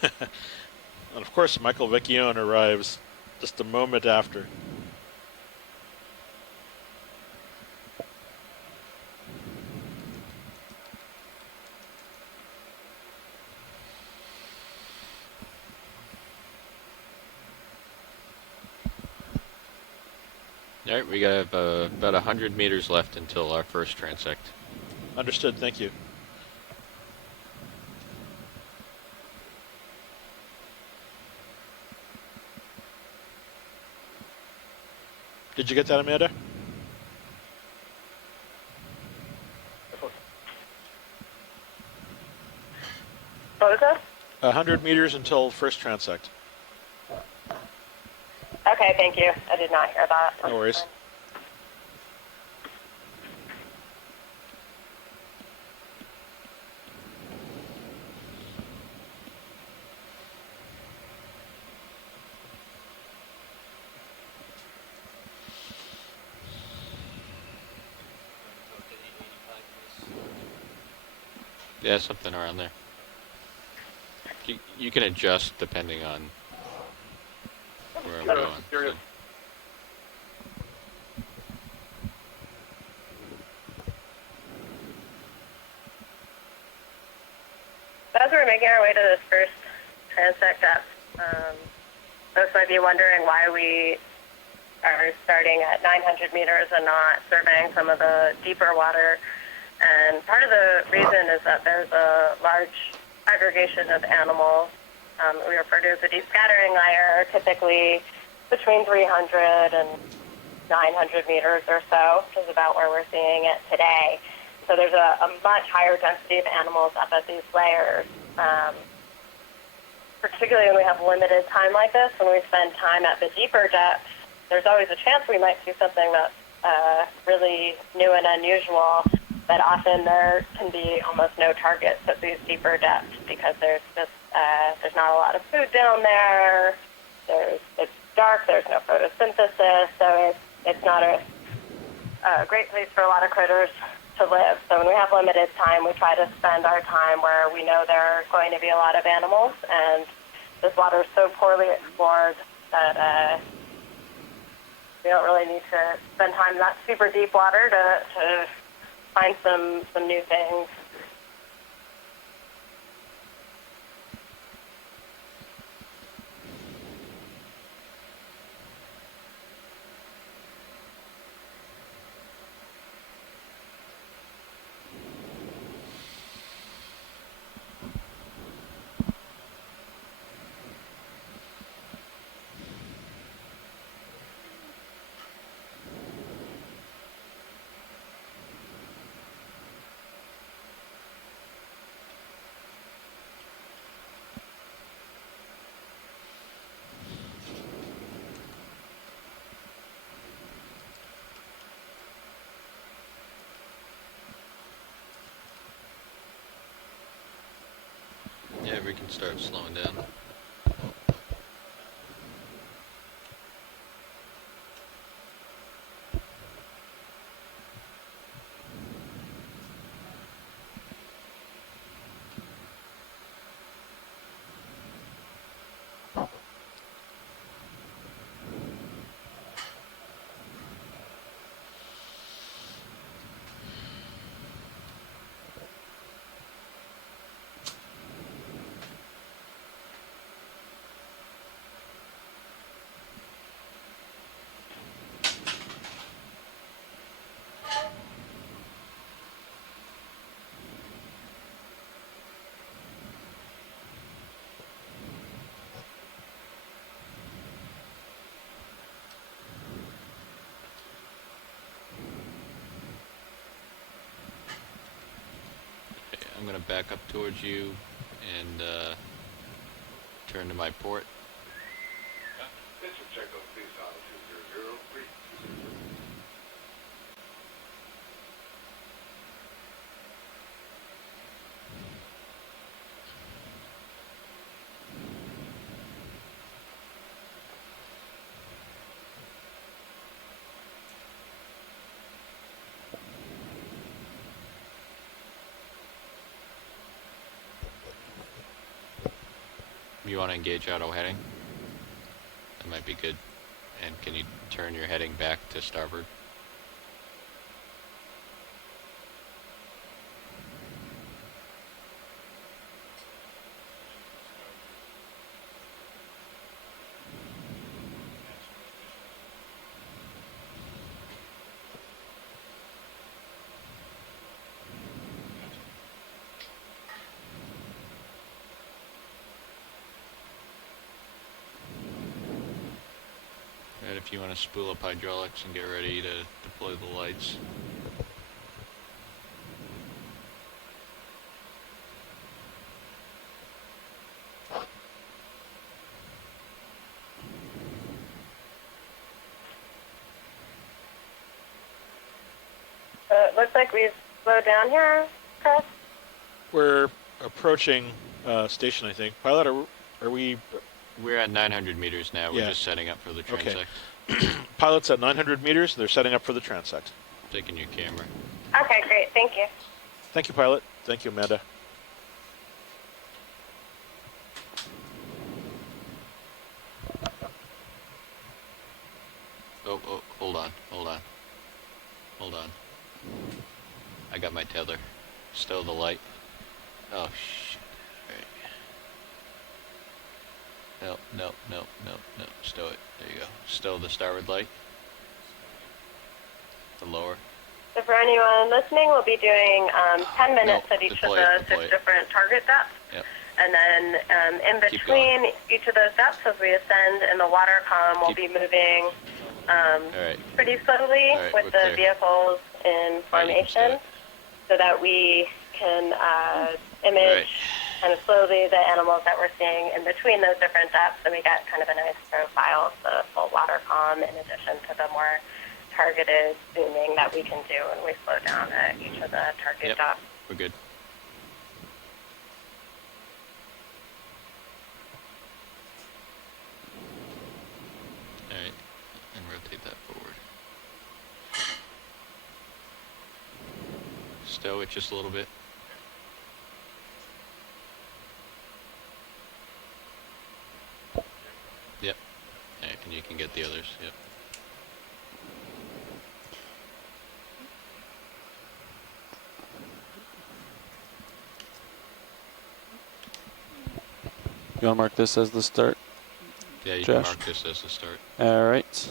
And of course, Michael Vecchione arrives just a moment after. All right, we got about 100 meters left until our first transect. Understood, thank you. Did you get that, Amanda? What was this? 100 meters until first transect. Okay, thank you. I did not hear that. No worries. Yeah, something around there. You can adjust depending on where we're going. So. As we're making our way to this first transect depth, folks might be wondering why we are starting at 900 meters and not surveying some of the deeper water. And part of the reason is that there's a large aggregation of animals. We refer to as a deep scattering layer, typically between 300 and 900 meters or so, which is about where we're seeing it today. So there's a much higher density of animals up at these layers, particularly when we have limited time like this. When we spend time at the deeper depths, there's always a chance we might see something that's really new and unusual, but often there can be almost no targets at these deeper depths because there's just there's not a lot of food down there. It's dark. There's no photosynthesis, so it's not a great place for a lot of critters to live. So when we have limited time, we try to spend our time where we know there are going to be a lot of animals, and this water is so poorly explored that we don't really need to spend time in that super deep water to find some new things. Yeah, we can start slowing down. Okay, I'm going to back up towards you and turn to my port. You want to engage auto heading? That might be good. And can you turn your heading back to starboard? And if you want to spool up hydraulics and get ready to deploy the lights. It looks like we've slowed down here, Chris. We're approaching station, I think. Pilot, are we? We're at 900 meters now. We're Yeah. just setting up for the Okay. transect. Pilot's at 900 meters. They're setting up for the transect. Taking your camera. Okay, great. Thank you. Thank you, pilot. Thank you, Amanda. Oh, hold on. I got my tether. Stow the light. Oh, shit. Right. No. Stow it. There you go. Stow the starboard light. The lower. So for anyone listening, we'll be doing 10 minutes No, at each deploy of it, the deploy 6 it. different target depths. Yep. And then in Keep between each of those depths, as we ascend in the water column, we'll be moving All right. pretty slowly All right, with we're the clear. vehicles in All right, you can formation start. so that we can image kind of slowly the animals that we're seeing in between those different depths, and we get kind of a nice profile of the full water column in addition to the more targeted zooming that we can do when we slow down at each of the target Yep. depths. We're good. All right. And rotate that forward. Stow it just a little bit. Yep. All right, and you can get the others. Yep. You want to mark this as the start? Yeah, you Josh? can mark this as the start. All right.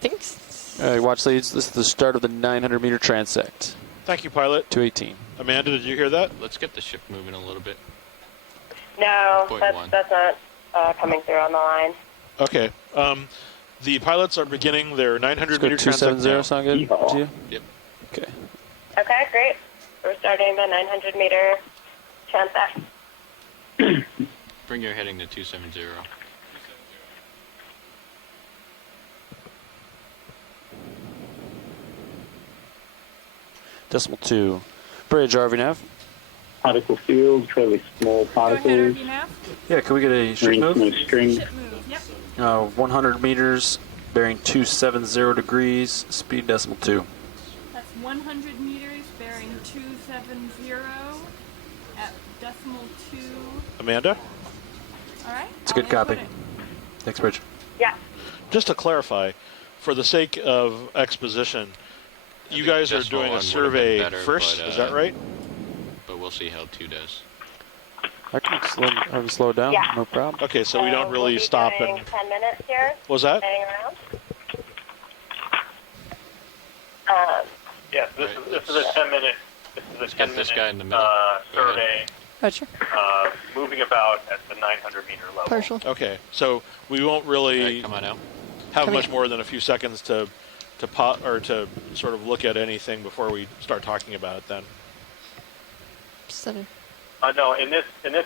Thanks. All right, watch leads. This is the start of the 900-meter transect. Thank you, pilot. 218. Amanda, did you hear that? Let's get the ship moving a little bit. No, Point that's, one. that's not coming through on the line. Okay. The pilots are beginning their 900 Let's go meter transect 270. now. Sound good to you? Yep. Okay. Okay, great. We're starting the 900 meter transect. Bring your heading to 270. Decimal 2. Bridge, RV nav. Particle fields, fairly small Go ahead, particles. RV nav. Yeah, can we get a ship String, move? no string. Ship move. Yep. 100 meters, bearing 270 degrees, speed decimal 2. That's 100 meters, bearing 270 at decimal 2. Amanda, All right. It's a good I'll copy. input it. Thanks, Bridge. Yeah. just to clarify, for the sake of exposition, you think guys are decimal doing a one would've been survey better, first, but, is that right? But we'll see how 2 does. I can slow it down. Yeah. No problem. Okay, so we don't we'll really be stop doing and... 10 minutes here, What was that? hang around. Yes, this is a 10-minute. This is a Let's get 10-minute this guy in the middle. Go ahead. survey, Roger. moving about at the 900-meter level. Partial. Okay, so we won't All really right, come on out. have Come much here. more than a few seconds to sort of look at anything before we start talking about it then. Center. No, in this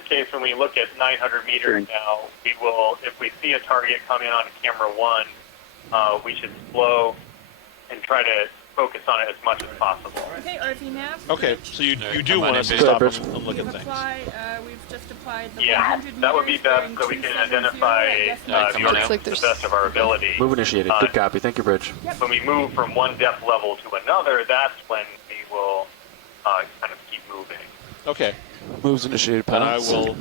case, when we look at 900 meters now, we will, if we see a target come in on camera 1, we should slow and try to focus on it as much as possible. Okay, RV nav. Okay, Bridge. so you Alright, do come on want in, us to Bridge. stop Go and, ahead, and look We've at things. we've just applied the Yeah, 100 meters. that would be best bearing so we can 270 identify at decimal come the on order out. to the best of our ability. Move initiated. Good copy. Thank you, Bridge. When we move from one depth level to another, that's when we will kind of keep moving. Okay, Moves initiated, and I pilots. will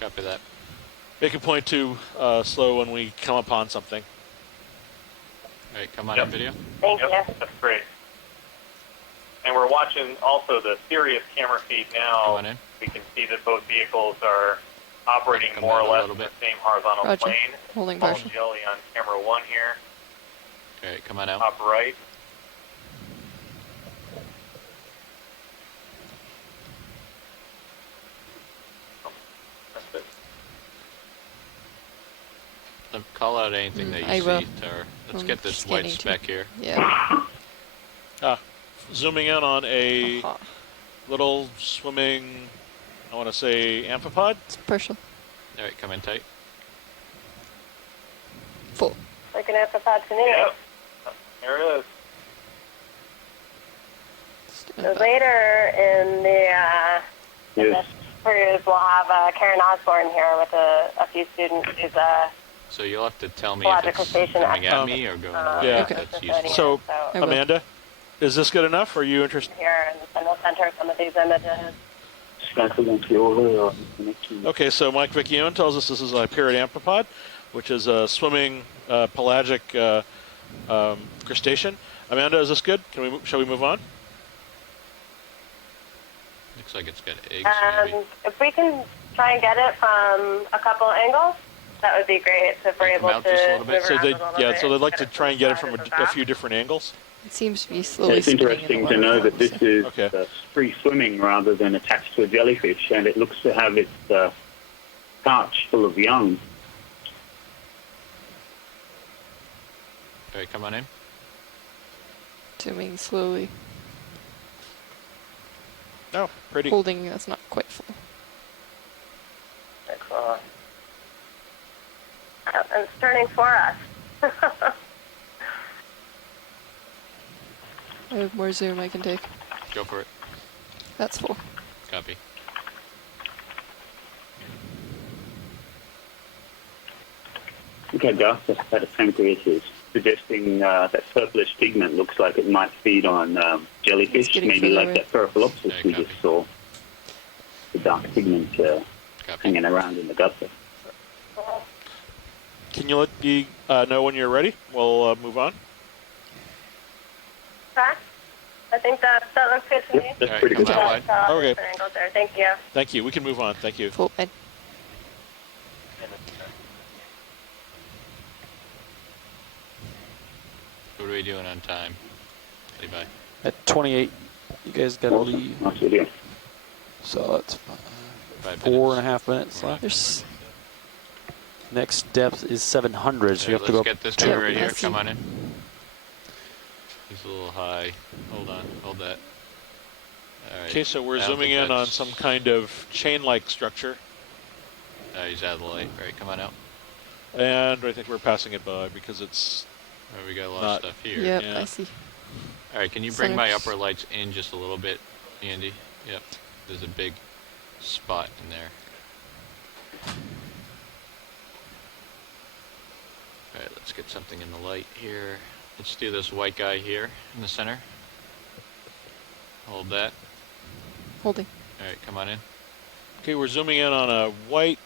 Copy that. Make a point to slow when we come upon something. All right, come on Yep. in video. Thank Yep, you. that's great. And we're watching also the Sirius camera feed Come now. on in. We can see that both vehicles are operating Come more out or a less little on the bit. same horizontal Roger. plane. Holding Paul partial. Jelly on camera 1 here, All right, come on out. top right. That's it. Call out anything that you I see, will. Tara. Let's I'm get this white scanning too. speck here. Yeah. Zooming in on a Uh-huh. little swimming, I want to say amphipod. It's partial. All right, come in tight. Full. Looking at the pod to me. Yep. There it is. Stand So by. later in the Yes. cruise, we'll have Karen Osborne here with a few students who's So you'll have to tell me if Biological it's station coming at Um, me or going uh, away. Yeah. If that's assistant useful. here. So, I will. Amanda, is this good enough? Are you interested? here, and we'll center some of these images. Accidentally over or connection. Okay, so Mike Vicchione tells us this is a period amphipod, which is a swimming pelagic crustacean. Amanda, is this good? Shall we move on? Looks like it's got eggs, maybe. If we can try and get it from a couple angles, that would be great. So if we're Come able out to just a little bit. move So around they, a little yeah, bit, so they'd like to get try and get it from from the a back. few different angles. It seems to be Yeah, slowly it's spinning in interesting the to know water. that this is Okay. free swimming rather than attached to a jellyfish, and it looks to have its pouch full of young. All right, come on in. Zooming slowly. No, pretty. Holding that's not quite full. Excellent. And it's turning for us. I have more zoom I can take. Go for it. That's full. Copy. Okay, Gus, that a pancreas is suggesting that purplish pigment looks like it might feed on jellyfish, It's getting maybe further like away. that Periphelopsis Yeah, we copy. just saw. The dark pigment Copy. hanging around in the gutter. Can you let me know when you're ready? We'll move on. Okay. I think that looks good to me. Yep, that's All right, pretty come good. out wide. Okay. Different angles there. Thank you. Thank you. We can move on. Thank you. Full. What are we doing on time? Levi. At 28, you guys got to leave. Nice video. So that's 5 4.5 minutes left. There's Next depth is 700, so you have to go Let's get this guy right I here. see. Come on in. He's a little high. Hold on. Hold that. All right. Okay, so we're I don't zooming think in on that's- some kind of chain-like structure, He's out of the light. All right, come on out. and I think we're passing it by because it's All right, we got a lot Not- of stuff here. Yep, yeah. I see. All right, can you bring my Center. upper lights in just a little bit, Andy? Yep. There's a big spot in there. All right, let's get something in the light here. Let's do this white guy here in the center. Hold that. Holding. All right, come on in. okay. We're zooming in on a white,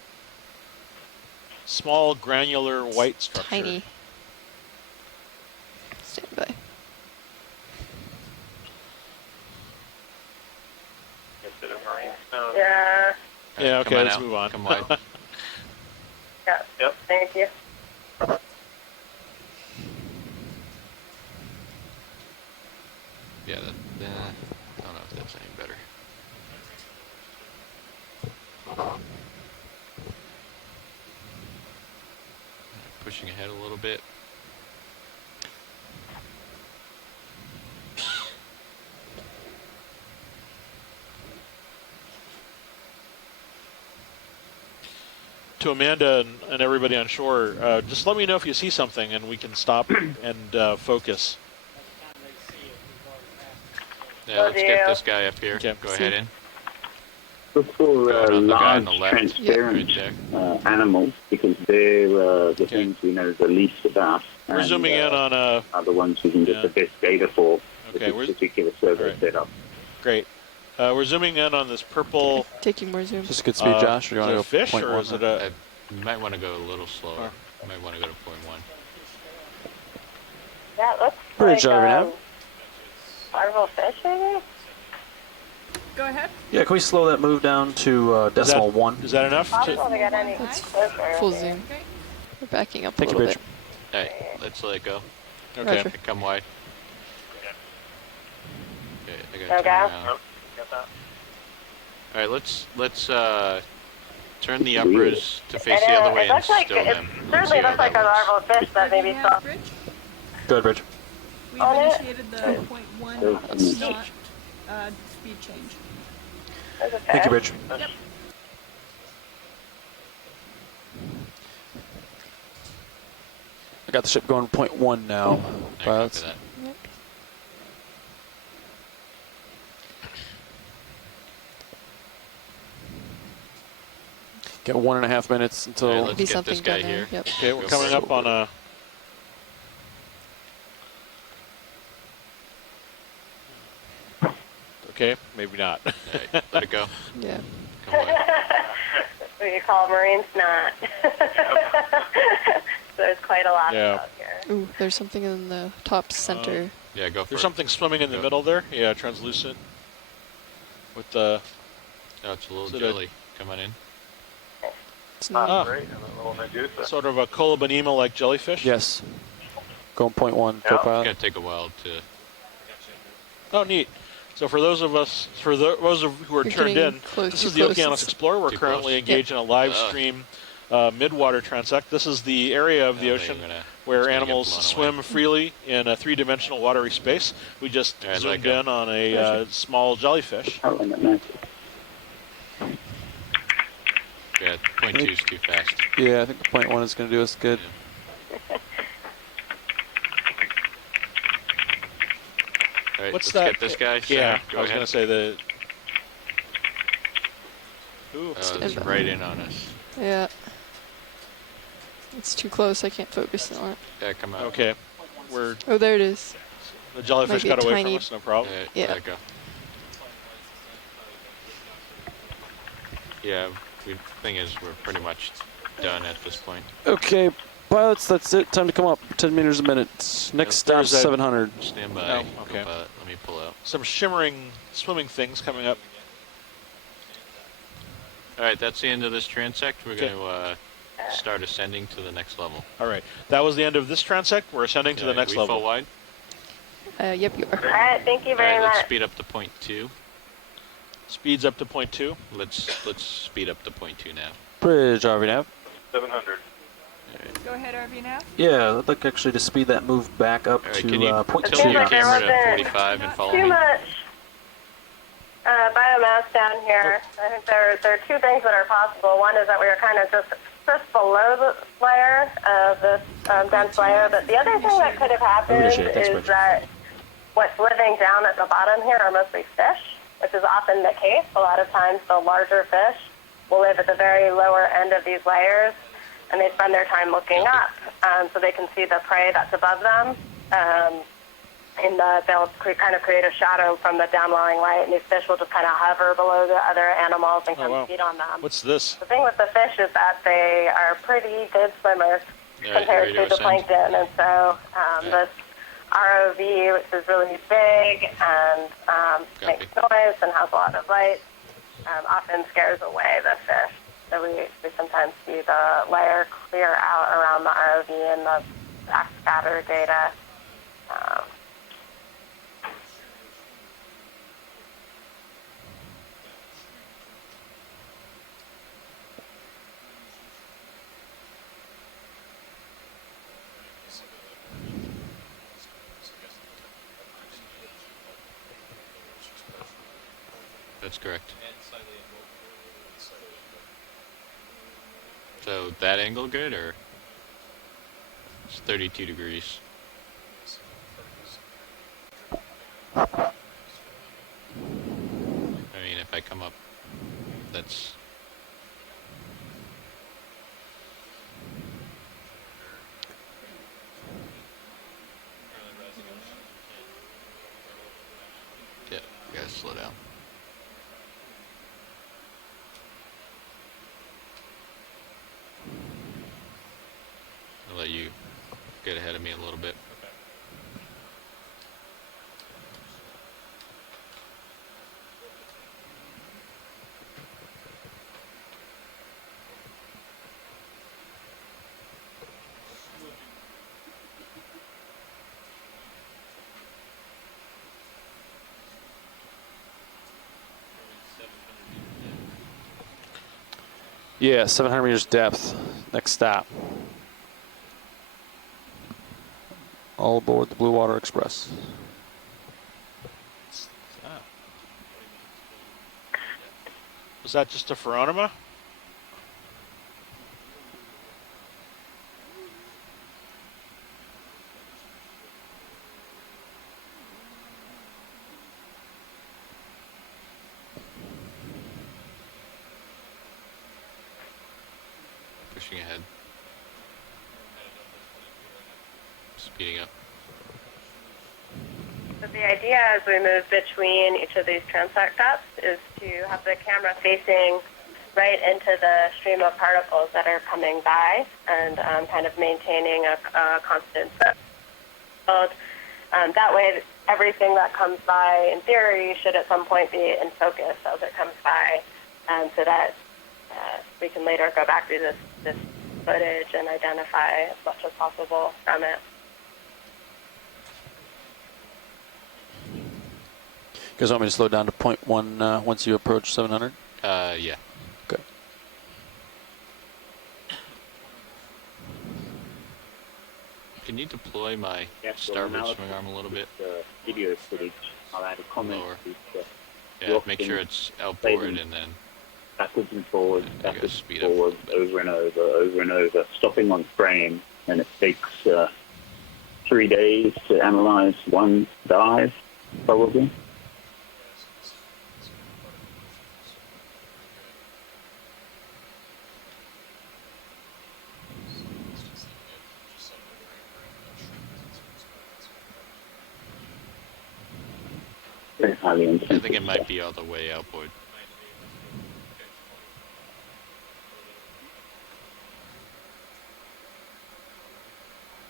small granular white structure. Tiny. Stand by. Instead of marine stone. Yeah. All Yeah, right, okay, come on let's out. move on. Come wide. Yeah. Yep. Thank you. Yeah, I don't know if that's any better. Pushing ahead a little bit. To Amanda and everybody on shore, just let me know if you see something, and we can stop and focus. Yeah, let's get dear. this guy up here. Okay. Go ahead in. Look for The guy on large, the left. transparent Right animals because they're the Okay. things we know the least about. We're and, zooming in on a are the ones we can get Yeah. the best data for with Okay, this we're- particular survey alright. setup. great. We're zooming in on this purple. Taking more zoom. Is this a good speed, Josh? Or do you Is it want a to go fish point or one is it a? You might want to go a little slower. You might want to go to 0.1. Yeah, it looks Bridge like over now. larval fish, maybe? Go ahead. Yeah, can we slow that move down to decimal one? Is that enough? Possible to get any That's closer. full here. zoom. Okay. We're backing up a Thank you, little Bridge. bit. All right, let's let it go. Okay. Roger. Okay, come wide. Okay, I No got to turn gas? around. Nope, got that. All right, let's turn the uppers to face the other way It and looks like, still it them. Let's certainly see how looks like a that larval fish that Where do maybe you have saw. bridge? Good, Bridge. We've On it. initiated the 0.1 knot speed change. Is it Thank you, fair? Bridge. Yep. I got the ship going point one now. I copy Pilots. that. Get 1.5 minutes until. All right, let's Be get something this guy down there. here. Yep. Okay, we're Go coming for it. up on a. Okay, maybe not. All right, let it go. Yeah. Come wide. We call Marine snot. There's quite a lot Yeah. of out here. Ooh, there's something in the top center. Yeah, go for There's it. something swimming in the Go. middle there. Yeah, translucent. With the. Oh, it's a little Is it a- jelly coming in. It's not. Ah, Great, and a little Medusa. sort of a Colobanema like jellyfish. Yes. Going point one, Yeah. It's co-pilot. gonna take a while to. Oh, neat. So for those of us, for those of who are You're turned getting in, close, this too is the close. Okeanos It's- Explorer. We're Too currently close. engaged in a live stream Midwater Transect. This is the area of the Oh, ocean they're gonna- where it's gonna get animals blown swim away. freely in a three-dimensional watery space. We just All right, let zoomed it go. in on a small jellyfish. Oh, and that matches. Yeah, 0.2 is too fast. Yeah, I think the point one is going to do us good. All right, What's let's that? get this guy. Yeah, Sam, go I was ahead. going to say the. Ooh, Oh, it's right in on us. Yeah. It's too close. I can't focus on it. Yeah, come out. okay. We're Oh, there it is. the jellyfish Might be got a away from tiny- us. No problem. Yeah. Let it go. Yeah, thing is, we're pretty much done at this point. Okay, pilots, that's it. Time to come up. 10 meters a minute. Next stop, There's that- 700. Stand by. Oh, okay. Co-pilot. Let me pull out. Some shimmering swimming things coming up. All right, that's the end of this transect. We're Okay. going to start ascending to the next level. All right, that was the end of this transect. We're ascending to the All right, next we level. full wide. Yep, you All are. right, thank you All very right, let's much. speed up to 0.2. Speeds up to 0.2. Let's speed up to 0.2 now. Bridge, RV nav. 700. Go ahead, RV nav. Yeah, I'd like actually to speed that move back up All right, to can you point tilt seems your like there camera to wasn't 45 and follow Too me? much biomass down here. I think there are two things that are possible. One is that we are kind of just below the layer of this dense layer. But the other thing that could have happened Appreciate it. Thanks, is Bridge. that what's living down at the bottom here are mostly fish, which is often the case. A lot of times the larger fish will live at the very lower end of these layers, and they spend their time looking up so they can see the prey that's above them. They'll kind of create a shadow from the downwelling light, and these fish will just kind of hover below the other animals and come wow. feed on them. What's this? The thing with the fish is that they are pretty good swimmers All right, compared ready to the ascend? plankton, and so this ROV, which is really big and makes noise and has a lot of light, often scares away the fish. So we sometimes see the layer clear out around the ROV and the backscatter data. That's correct. So that angle good, or it's 32 degrees? I mean, if I come up, that's... Yeah, you gotta slow down. get ahead of me a little bit. Yeah, 700 meters depth. Next stop. All aboard the Blue Water Express. Was that just a Pheronema? Pushing ahead. Speeding up. So the idea as we move between each of these transect stops is to have the camera facing right into the stream of particles that are coming by and kind of maintaining a constant field. That way, everything that comes by, in theory, should at some point be in focus as it comes by, so that we can later go back through this footage and identify as much as possible from it. You guys want me to slow down to 0.1 once you approach 700? Yeah. Okay. Can you deploy my Yeah, so starboard now swing arm a little bit? Video footage. I'll add a comment. Lower. With, Yeah, make sure it's outboard and then backwards and forwards, There you go, backwards speed and up a forwards, little bit. over and over, stopping on frame, and it takes 3 days to analyze one dive, probably. Very highly I intensive. think it might be all the way outboard.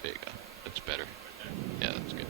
There you go. That's better. Yeah, that's good.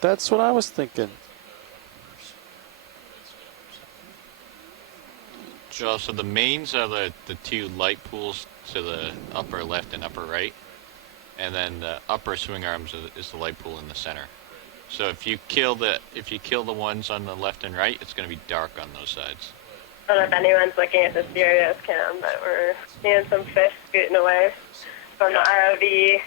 That's what I was thinking. So the mains are the two light pools to the upper left and upper right, and then the upper swing arms is the light pool in the center. So if you kill the ones on the left and right, it's going to be dark on those sides. I don't know if anyone's looking at the Sirius cam, but we're seeing some fish scooting away from the ROV.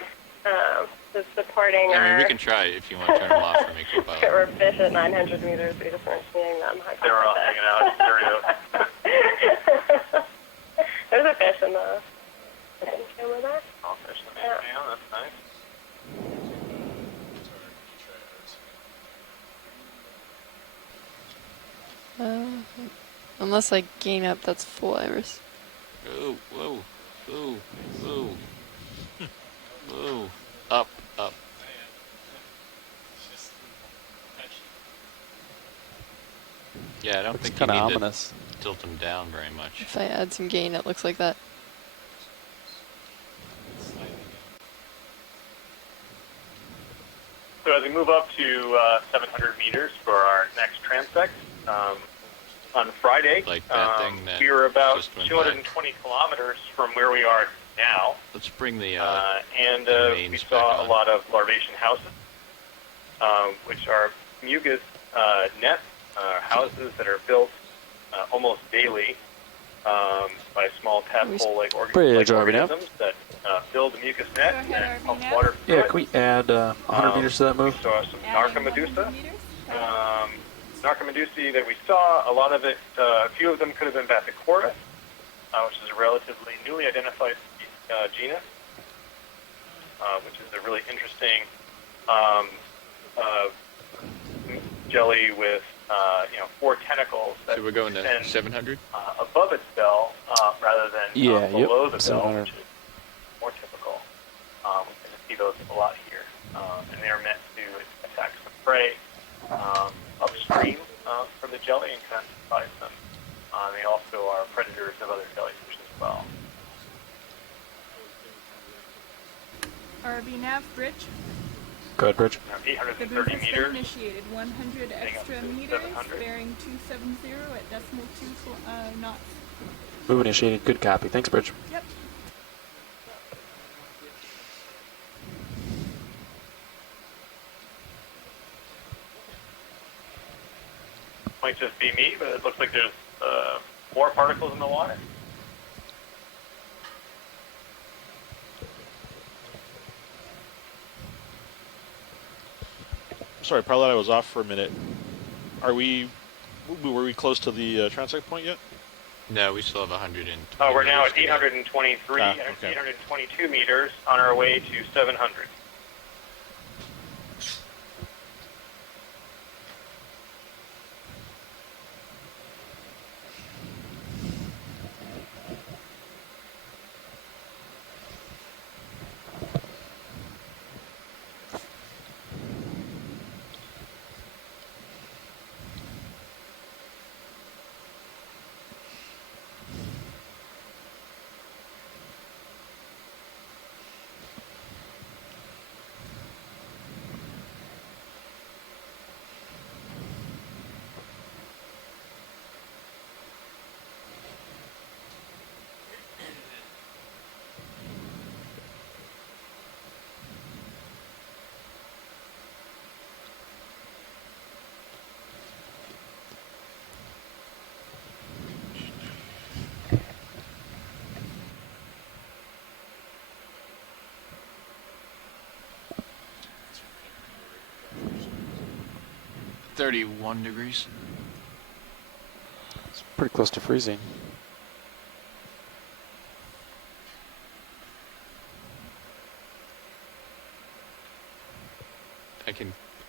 Just supporting I mean, our... we can try if you want to turn them off for me, co-pilot. We're fish at 900 meters. We just weren't seeing them. They were all hanging out. There's a fish in the camera there. All fish in the video. That's nice. Unless I gain up, that's full iris. Whoa, whoa, whoa, whoa. Whoa. Up, up. Yeah, I don't It's think you kind of need ominous. to tilt them down very much. If I add some gain, it looks like that. So as we move up to 700 meters for our next transect, on Friday, Like that thing that we were about just went 220 kilometers from where we are now, Let's bring the and the we mains back saw on. a lot of larvation houses, which are mucus net houses that are built almost daily by small tadpole-like Bridge, RV now. organisms that build a mucus net Go and ahead, pump RV now. water through Yeah, it. can we add 100 meters to that move? We saw some Adding Narcomedusa. 100 meters. Narcomedusae that we saw, a lot of it, a few of them could have been Bathycorda, which is a relatively newly identified genus, which is a really interesting jelly with 4 tentacles that So we're going to extend 700? above its bell rather than Yeah, below yep, the bell, 700. which is more typical. We tend to see those a lot here, and they are meant to attack some prey upstream from the jelly and kind of surprise them. They also are predators of other jellyfish as well. RV nav bridge. Go ahead, Bridge. The 830 move has been meters. initiated. 100 extra up to meters, 700. bearing 270 at decimal 2 knots. Move initiated. Good copy. Thanks, Bridge. Yep. Might just be me, but it looks like there's more particles in the water. Sorry, probably I was off for a minute. Were we close to the Transect point yet? No, we still have 120. We're now meters at to go. 823, Ah, okay. 822 meters on our way to 700. $31 degrees. It's pretty close to freezing. I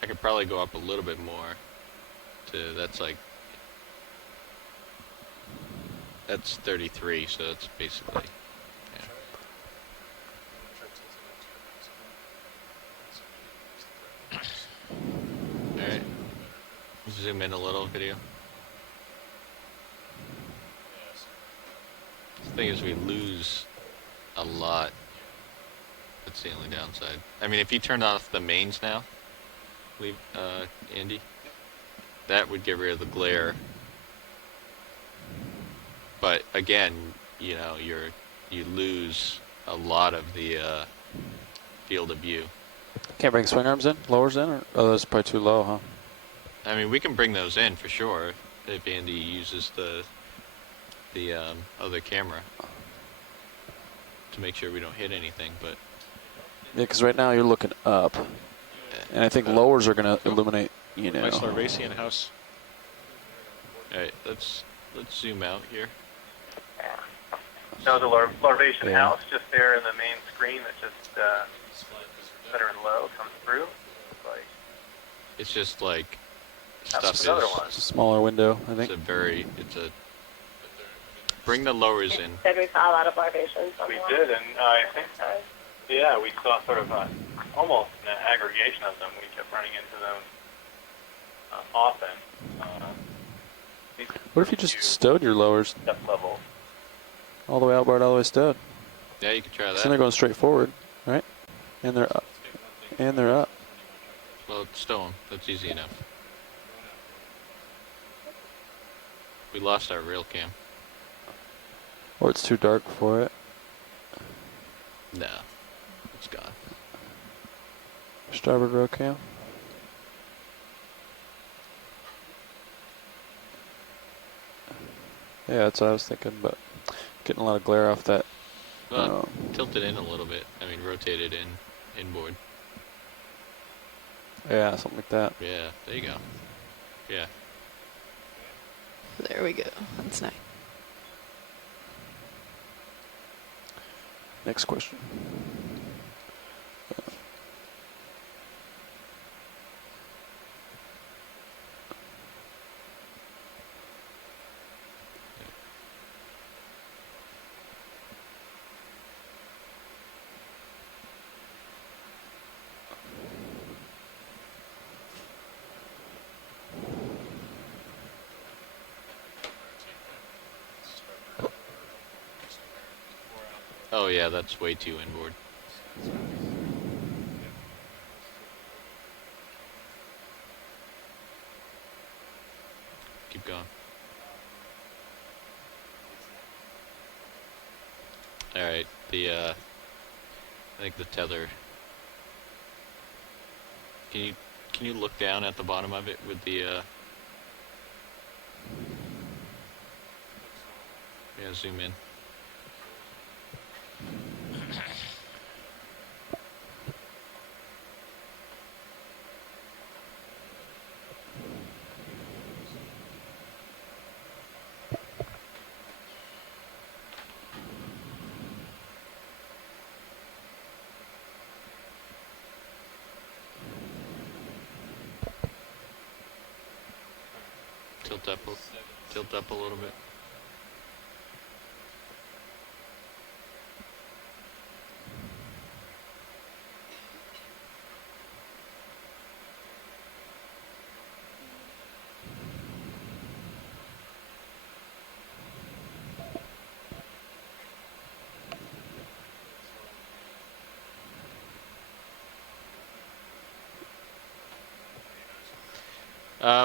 could probably go up a little bit more to that's 33, so it's basically yeah. Alright. Zoom in a little video. The thing is we lose a lot. That's the only downside. I mean, if you turned off the mains now, leave Andy, that would get rid of the glare. But again, you lose a lot of the field of view. Can't bring swing arms in, lowers in, or that's probably too low, huh? I mean, we can bring those in for sure if Andy uses the other camera to make sure we don't hit anything. But Yeah, because right now you're looking up, and I think lowers are going to illuminate. Nice Larvacean house. all right, let's zoom out here. Now the larvation Yeah. house just there in the main screen that just center and low comes through. Like, It's just like that's stuff another is. one. It's a smaller window, I think. Bring the lowers in. Said we saw a lot of larvations. On We the did, and I think, Sorry. yeah, we saw sort of almost an aggregation of them. We kept running into them often. What if you just stowed your lowers Depth level. all the way outboard, all the way stowed? Yeah, you can try So they're that. going straight forward, right? And they're up. And they're up. Well, stow 'em. That's easy enough. We lost our rail cam. Or it's too dark for it. No, it's gone. Starboard row cam. Yeah, that's what I was thinking, but getting a lot of glare off that. Tilt it in a little bit. I mean, rotate it inboard. Yeah, something like that. Yeah, there you go. Yeah. There we go. That's nice. Next question. Oh yeah, that's way too inboard. Keep going. Alright, I think the tether. Can you look down at the bottom of it with the yeah, zoom in. Tilt up a little bit.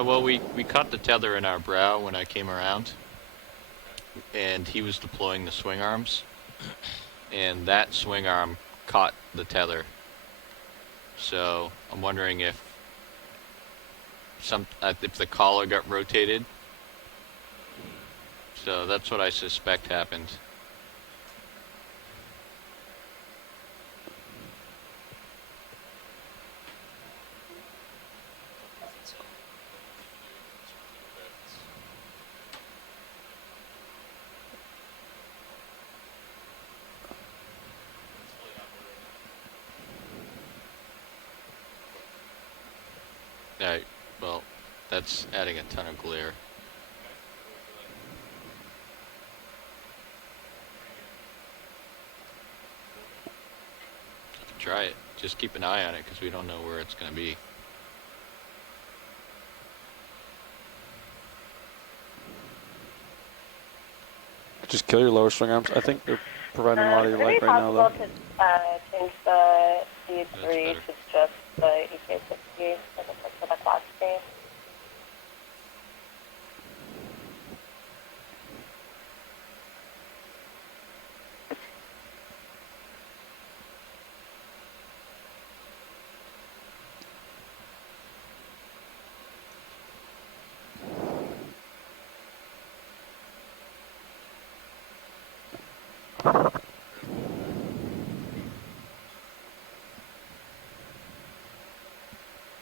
Well, we caught the tether in our brow when I came around, and he was deploying the swing arms, and that swing arm caught the tether. So I'm wondering if the collar got rotated. So that's what I suspect happened. Alright, well, that's adding a ton of glare. You can try it. Just keep an eye on it because we don't know where it's going to be. Just kill your lower swing arms. I think they're providing a lot of your light right now, though. Is it possible to change the C3 to just the EK60 for the clock speed?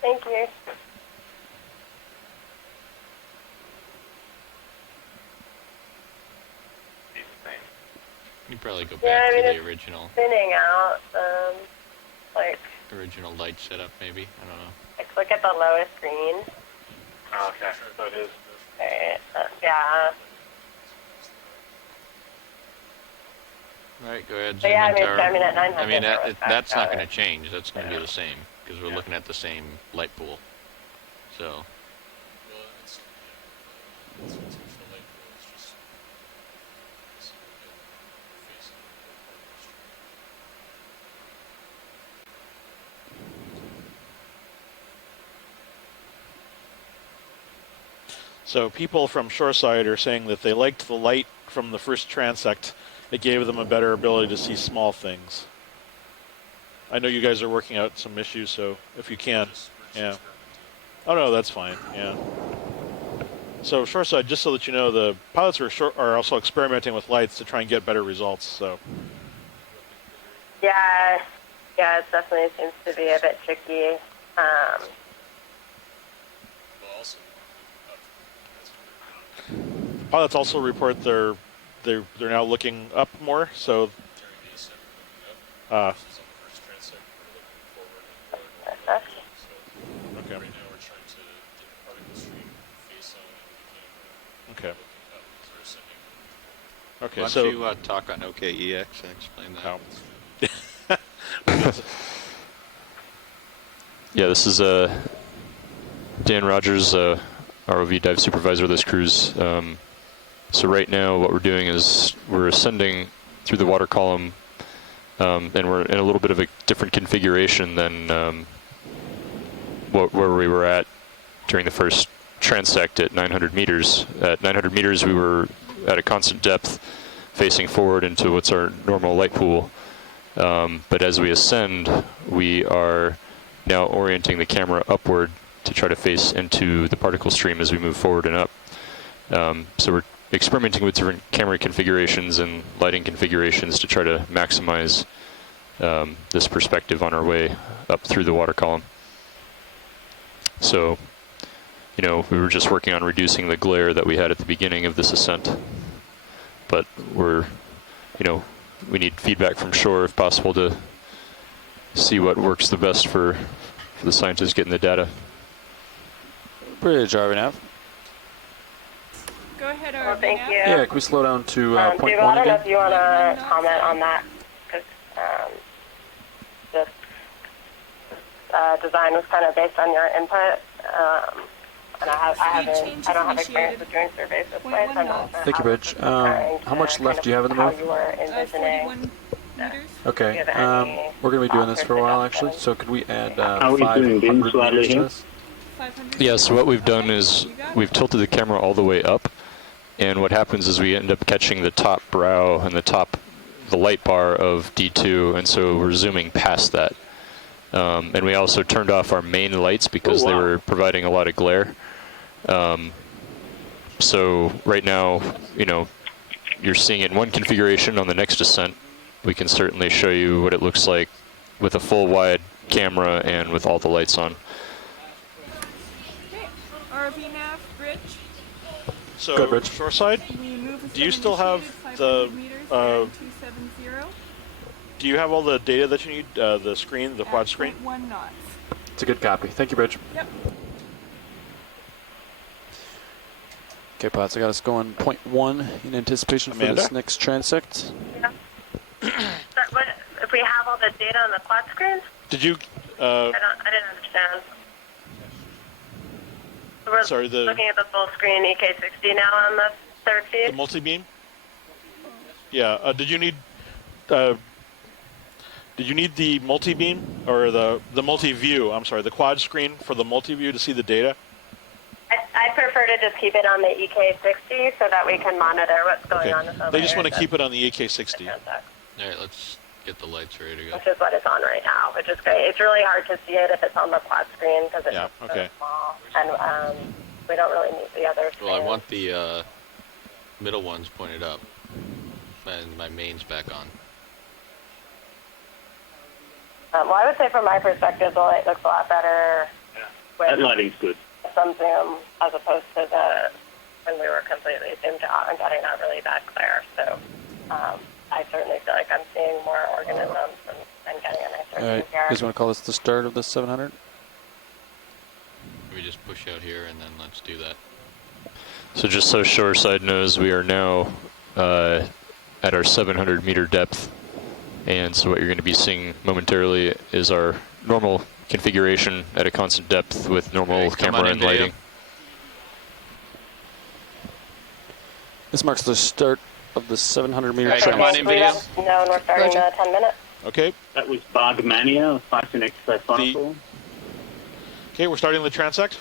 Thank you. You probably go back Yeah, I mean, to the it's original spinning out, like light setup, maybe. I don't know. look at the lowest green. Oh, okay, so it is. Okay, yeah. All right, go ahead. But Zoom yeah, in, Tara. I mean, at 900. I mean, it was that's not back going to change. That's going to be the same because we're looking at the same light pool. So. So people from Shoreside are saying that they liked the light from the first transect. It gave them a better ability to see small things. I know you guys are working out some issues, so if you can, yeah. Oh no, that's fine, yeah. So shoreside, just so that you know, the pilots are also experimenting with lights to try and get better results. So Yeah, it definitely seems to be a bit tricky. pilots also report they're now looking up more. So okay. Okay. Okay. Why So don't you talk on OKEX and explain that? Yeah, this is Dan Rogers, ROV dive supervisor of this cruise. So right now what we're doing is we're ascending through the water column, and we're in a little bit of a different configuration than where we were at during the first transect at 900 meters. At 900 meters we were at a constant depth facing forward into what's our normal light pool. But as we ascend, we are now orienting the camera upward to try to face into the particle stream as we move forward and up. So we're experimenting with different camera configurations and lighting configurations to try to maximize this perspective on our way up through the water column. So, you know, we were just working on reducing the glare that we had at the beginning of this ascent. But we're, you know, we need feedback from shore if possible to see what works the best for the scientists getting the data. Bridge, RV nav. Go ahead, Well, RV thank nav. you. Yeah, can we slow down to point Dougal, I one don't know again? if you want to comment on that, because this design was kind of based on your input, and I don't have experience with doing surveys this way, so I'm not sure. Thank you, Bridge. How much left do you have in the How move? you were envisioning. 41 meters. Okay, Do you have any we're going to be doing this for a while, suggestions? actually. So could we add Are we doing 500 beam slightly meters to here? this? 500. Yeah, so what we've done is we've tilted the camera all the way up, and what happens is we end up catching the top brow and the light bar of D2, and so we're zooming past that. And we also turned off our main lights because they were providing a lot of glare. So right now, you know, you're seeing it in one configuration. On the next ascent, we can certainly show you what it looks like with a full wide camera and with all the lights on. Okay. RV nav, bridge. So Good, Bridge. shoreside, We move do you still have 500 meters, and 270. do you have all the data that you need? The screen, the quad screen. 1 knots. It's a good copy. Thank you, Bridge. Yep. Okay, Pots, I got us going point one in anticipation for Amanda? this next transect. If we have all the data on the quad screen, Did you? I didn't understand. So we're Sorry, looking at the full screen EK60 now on the third the feed. multi-beam. Yeah. Did you need? Did you need the multi-beam or the multi-view? I'm sorry, the quad screen for the multi-view to see the data. I prefer to just keep it on the EK60 so that we can monitor what's going on. With They just want to keep it on the AK-60. All right, let's get the lights ready to go. Which is what it's on right now, which is great. It's really hard to see it if it's on the quad screen because it's so small, and we don't really need the other screens. Well, I want the middle ones pointed up, and my main's back on. Well, I would say from my perspective, the light looks a lot better That with lighting's good. some zoom as opposed to when we were completely zoomed out and getting that really bad glare. So I certainly feel like I'm seeing more organisms and getting a nicer All right, view here. you guys want to call this the start of the 700? We just push out here, and then let's do that. So just so shoreside knows, we are now at our 700 meter depth, and so what you're going to be seeing momentarily is our normal configuration at a constant depth with normal Okay, come on camera in, and lighting. Dave. This marks the start of the 700 meter Hey, transect. come on in, video. No, and we're starting Roger. 10 minutes. Okay. That was Bargmania, Python Exophonical. Okay, we're starting the transect.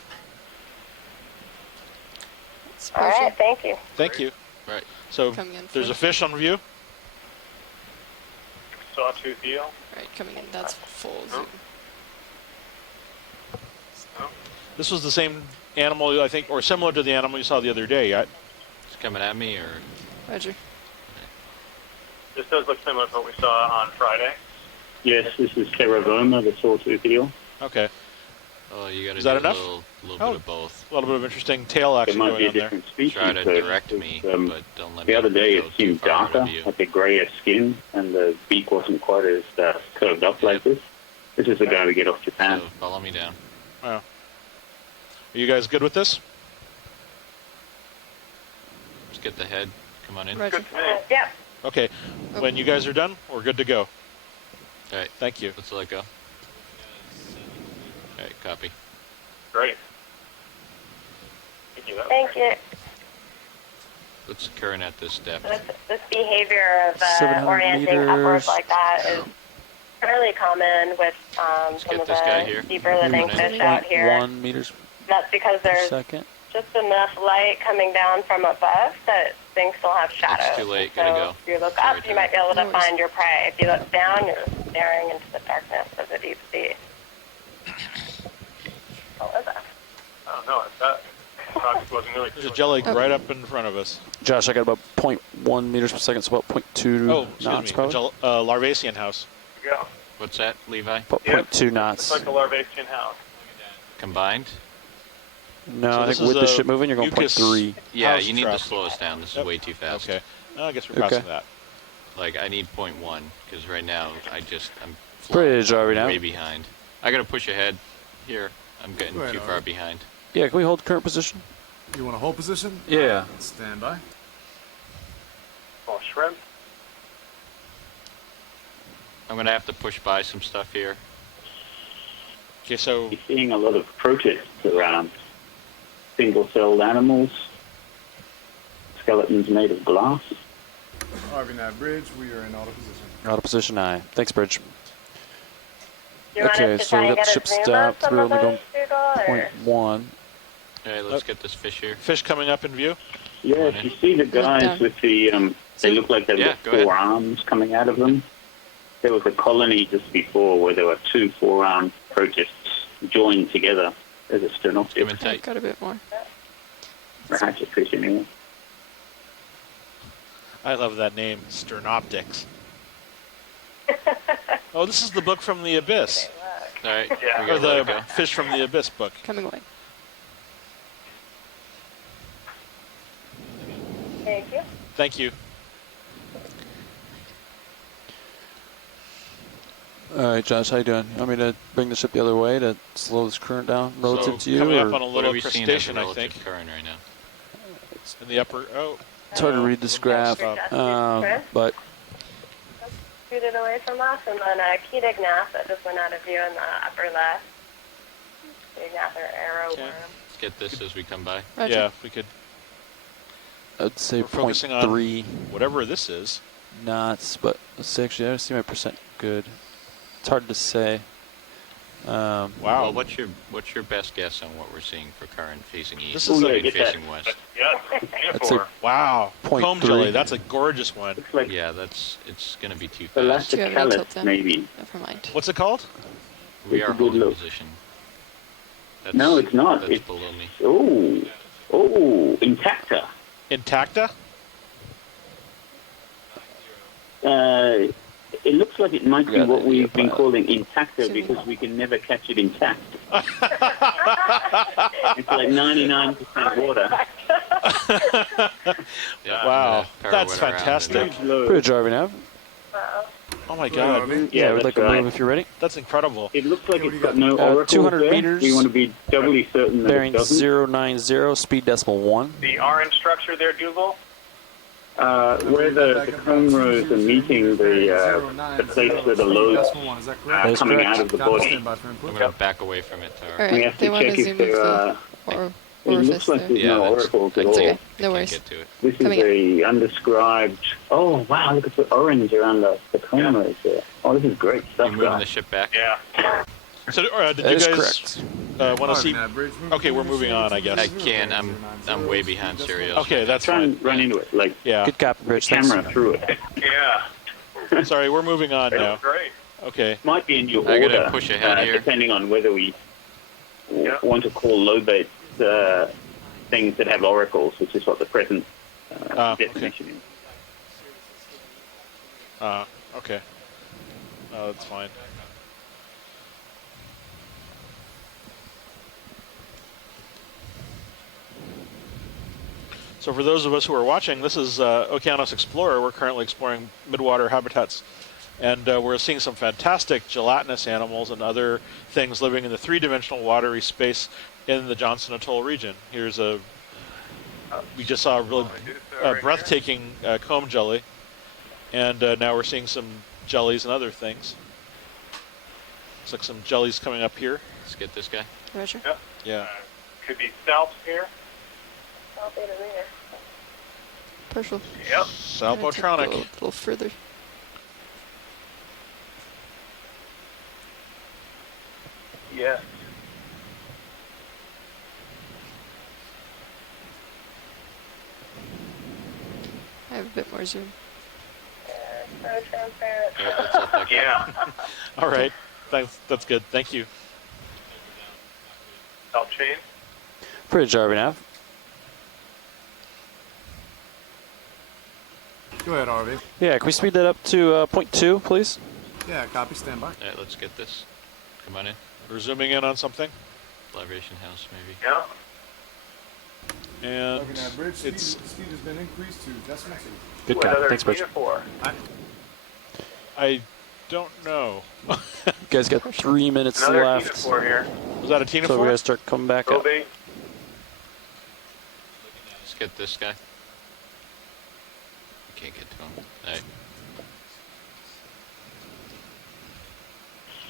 All right, thank you. Thank you. Right. So Coming in there's a first. fish on view. Sawtooth eel. Right, coming in. That's full zoom. This was the same animal, I think, or similar to the animal you saw the other day. It's coming at me, or Roger. This does look similar to what we saw on Friday. Yes, this is Terravoma, the sawtooth eel. Okay. oh, you got to Is do that a enough? little Oh. bit of both. A little bit of interesting tail It action might going be a on there. different species. Try to so direct it's, me, but don't let me. the other day go it too seemed far out darker, of you. like a grayer skin, and the beak wasn't quite as curved up like this. This is the guy we get off Japan. So follow me down. Wow. Are you guys good with this? Just get the head. Come on in. Roger. Yep. Okay. When you guys are done, we're good to go. All right. Thank you. Let's let go. All right. Copy. Great. Thank you. That was Thank great. you. What's current at this depth? This behavior of 700 orienting meters. upwards like that is fairly common with some get of this guy the here. deeper living fish out here. 1 meters That's because per there's second. just enough light coming down from above that things still have shadows. It's too late. So Gotta go. if you look Sorry, up, you might be able to No worries. find your prey. If you look down, you're staring into the darkness of the deep sea. What was that? I don't know. That project wasn't really There's a jelly right up in front of us. Josh, I got about 0.1 meters per second, so about 0.2 Oh, knots excuse me. probably. Larvasian house. There you go. What's that, Levi? About Yep. 0.2 It's knots. like a Larvasian house. Combined? No, So I this think with is the a ship moving, you're going mucus- 0.3. Yeah, House you need trap. to slow us down. This is Yep. way too fast. Okay. Oh, I guess we're Okay. passing that. Like, I need 0.1, because right now, I'm Bridge, are we now? way behind. I gotta push ahead here. I'm getting Go ahead, too Ari. far behind. Yeah, can we hold current position? You want to hold position? Yeah. Stand by. Oh, shrimp. I'm gonna have to push by some stuff here. Okay, so You're seeing a lot of protists around. Single-celled animals, skeletons made of glass. Harvey Knight Bridge, we are in auto position. Auto position I. Thanks, Bridge. Do you want Okay, us to so try we and got the get a ship zoom stopped. of some We're of only those, going Dougal, or- 0.1. Alright, let's get this fish here. fish coming up in view. Yes, you see the guys down. with the, they look like they've Yeah, got go ahead. 4 arms coming out of them. There was a colony just before where there were 2 4-armed protists joined together as a Come in sternoptic. tight. Got a bit more. Or hatchet fish anyway. I love that name, Sternoptics. Oh, this is the book from the Abyss. Alright, Yeah. we Or gotta let it the go. Fish from the Abyss book. Coming away. Thank you. Thank you. All right, Josh, how you doing? You want me to bring the ship the other way to slow this current down relative to you? coming up or- on a What little are we seeing as crustacean, a I relative think. current right now? In the upper. Oh, It's hard to read this graph, but Scooted away from us, and then a Ketignath that just went out of view in the upper left. Ketignath or arrow Okay. worm. Let's get this as we come by. Roger. yeah, if we could. I'd say We're focusing on 0.3 whatever this is. knots. But let's see, actually, I don't see my percent good. It's hard to say. Wow. Well, what's your best guess on what we're seeing for current facing east? This is a- I mean, get that. facing west. Yes, I'd say Singapore. Wow. 0.3. Comb jelly. That's a gorgeous one. Looks like Yeah, it's gonna be too Oh, fast. Do you have any Elasticalis, tilt down? maybe. Never mind. What's it called? We It's are a good holding look. position. That's, No, it's not. That's It's- below me. Oh, intacta. Intacta? It looks like it might be Got what it, we've yeah, been pilot. calling intacta Zoom in. because we can never catch it intact. It's like 99% water. Yeah, Wow, I'm gonna that's pirouette around fantastic. and- Bridge, are we now? Oh my god. Yeah, we'd that's like to right. move if you're ready. That's incredible. It looks like Okay, what it's do got you no got? oracles 200 there. meters. We want to be doubly certain that Bearing it doesn't. 090, speed decimal 1. The orange structure there, Dougal. Where the cone rows are meeting the place where the loads Is that are correct? coming correct. out of the Got to body. stand by for input. I'm gonna back away from it, Tara. All We right. have They to want check to if zoom there with are. the or It orifice looks like there. there's Yeah, no that's- oracles at that's all. okay. No Can't worries. get to it. This is Coming a undescribed. Oh wow! Look at the orange around the cone rows there. Oh, this is great You stuff, moving the guys. ship back? Yeah. So, did That you is guys correct. want to Harvey see? Knight Bridge, Okay, we're moving on, I guess. I can. I'm way behind Sirius. Okay, that's Try fine. and run into it, like Yeah. Good copy, Bridge. Thanks. camera through it. Yeah. Sorry, we're moving on That now. was great. Okay. Might be in your I order, gotta push ahead here. depending on whether we want to call lobate things that have oracles, which is what the present definition is. Okay. That's fine. So for those of us who are watching, this is Okeanos Explorer. We're currently exploring midwater habitats. And we're seeing some fantastic gelatinous animals and other things living in the three-dimensional watery space in the Johnson Atoll region. Here's we just saw a really breathtaking comb jelly. And now we're seeing some jellies and other things. Looks like some jellies coming up here. Let's get this guy. Roger. Yep. Yeah. Could be south here. South over there. Partial. Yep. Salpotronic. A little further. Yes. I have a bit more zoom. So transparent. Yeah, let's let that go. Yeah. All right. That's good. Thank you. South chain. Bridge Arby Nav. Go ahead, RV. Yeah, can we speed that up to 0.2, please? Yeah, copy. Stand by. All right, let's get this. Come on in. We're zooming in on something. Libration house, maybe. Yeah. And Looking at bridge speed. it's Speed has been increased to decimal 2. Good What copy. other Thanks, Bridge. unit for? I don't know. You guys got 3 minutes Another unit left. for here. Was that a Tina So we four? gotta start coming back up. Probate. Let's get this guy. Can't get to him. All right.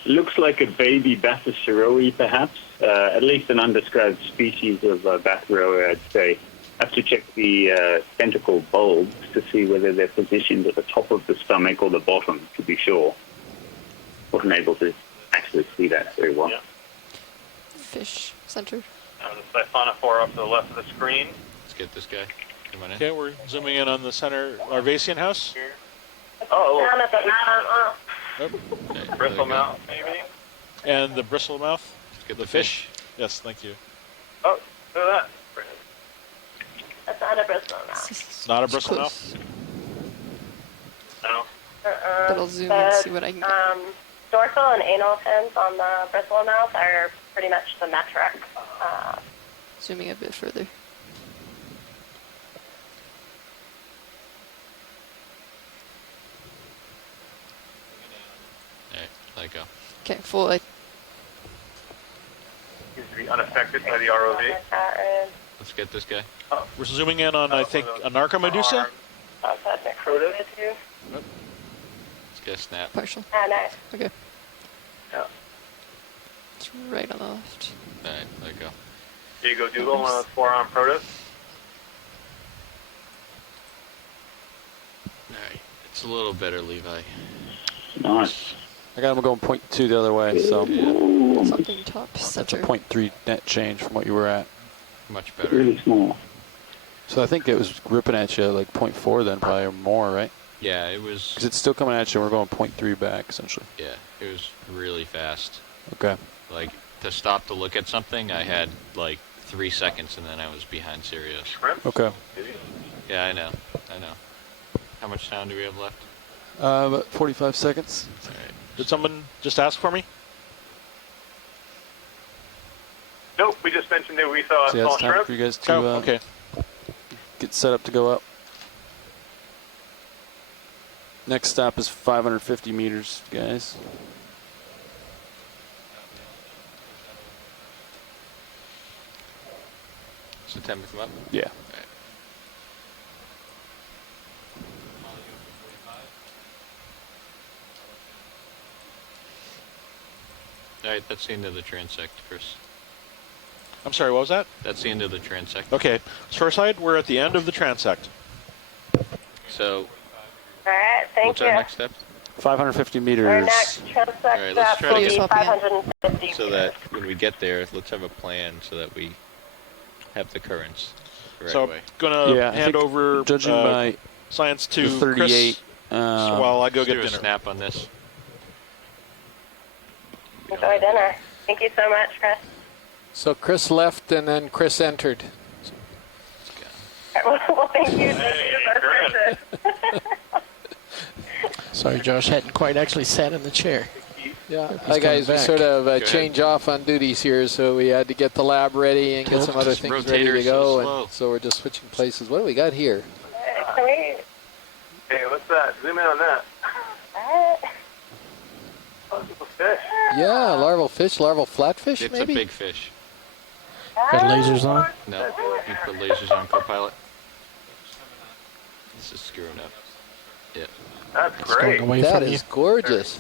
Looks like a baby Bathysceroi, perhaps. At least an undescribed species of Bathyroi, I'd say. Have to check the tentacle bulbs to see whether they're positioned at the top of the stomach or the bottom, to be sure. Wasn't able to actually see that very well. Yeah. Fish center. The siphonophore up to the left of the screen. Let's get this guy. Come on in. Okay, we're zooming in on the center Larvasian house. Here. Oh, Down at the Yep. Okay, there we bristle go. mount, maybe. And the bristle mouth. Let's get The fish. Yes, thank you. Oh, look at that. That's not a bristle now. It's not a It's bristle close. mouth. No. But I'll zoom and see what I can get. Dorsal and anal fins on the bristle mouth are pretty much symmetric. Zooming a bit further. All right, let it go. Okay, full light. Seems to be unaffected by the ROV. Let's get this guy. We're zooming in on, I think, a Narcomedusa. Outside necrosis. Let's get a snap. Partial. Ah, nice. Okay. Yeah. It's right on the left. All right, let it go. There you go, Dougal, one of those four-arm protos. All right, it's a little better, Levi. Nice. I got him going 0.2 the other way, so Something top that's a center. 0.3 net change from what you were at. Much better. Really small. So I think it was ripping at you like 0.4 then, probably, or more, right? Yeah, it was. Because it's still coming at you, and we're going 0.3 back, essentially. Yeah, it was really fast. Okay. Like, to stop to look at something, I had like 3 seconds, and then I was behind Sirius. Shrimp? Okay. Yeah, I know. How much time do we have left? About 45 seconds. All right. Did someone just ask for me? Nope, we just mentioned that we saw a So yeah, small it's time shrimp. for you guys to Oh, okay. get set up to go up. Next stop is 550 meters, guys. So time to come up? Yeah. All right, that's the end of the transect, Chris. I'm sorry, what was that? That's the end of the transect. Okay. Shoreside, we're at the end of the transect. So, All right, thank what's you. our next step? 550 Our meters. next transect right, let's step try to will get- be Swap again. 550 So meters. that when we get there, let's have a plan so that we have the currents the right So way. I'm gonna Yeah, I hand think over Judging by science to the 38, Chris while I go Let's get do a dinner. snap on this. Enjoy dinner. Thank you so much, Chris. So Chris left and then Chris entered. Well, thank you. Sorry, Josh hadn't quite actually sat in the chair. Yeah, He's hi guys. We coming sort back. of change off on duties here, so we had to get the lab ready and get some other things ready to go, and so we're just switching places. What do we got here? Can we? Hey, what's that? Zoom in on that. Larval fish. Yeah, larval fish, larval flatfish, It's maybe? a big fish. Got lasers on? No, you put lasers on Copilot. This is screwing up. Yeah. That's It's going great. away That from is gorgeous.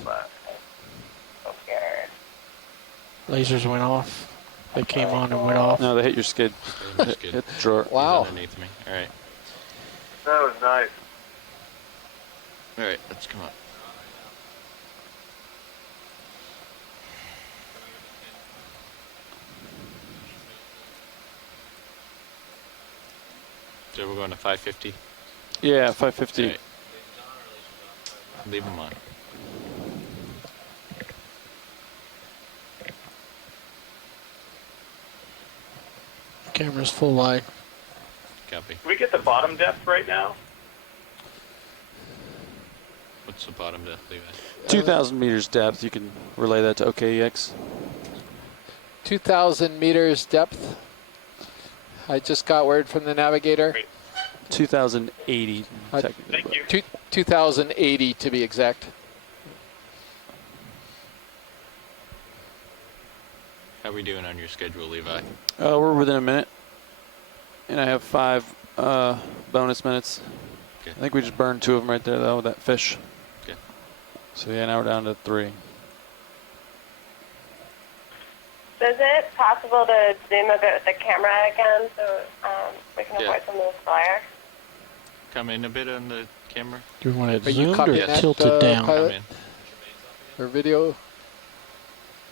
Lasers went off. They came on and went off. No, they hit your skid. That's good. Hit the drawer. Wow. Underneath me. All right. That was nice. All right. Let's come on. So we're going to 550. Yeah, 550. Right. Leave them on. Camera's full wide. Copy. Can we get the bottom depth right now? What's the bottom depth, Levi? 2,000 meters depth. You can relay that to OKEX. 2,000 meters depth. I just got word from the navigator. Great. 2,080. Thank you. 2,080 to be exact. How are we doing on your schedule, Levi? We're within a minute. And I have 5 bonus minutes. Okay. I think we just burned 2 of them right there, though, with that fish. Okay. So, yeah, now we're down to 3. Is it possible to zoom a bit with the camera again so we can avoid some of the glare? Come in a bit on the camera. Do you want it Are you zoomed copying or that, tilted down? pilot? Come in. Or video?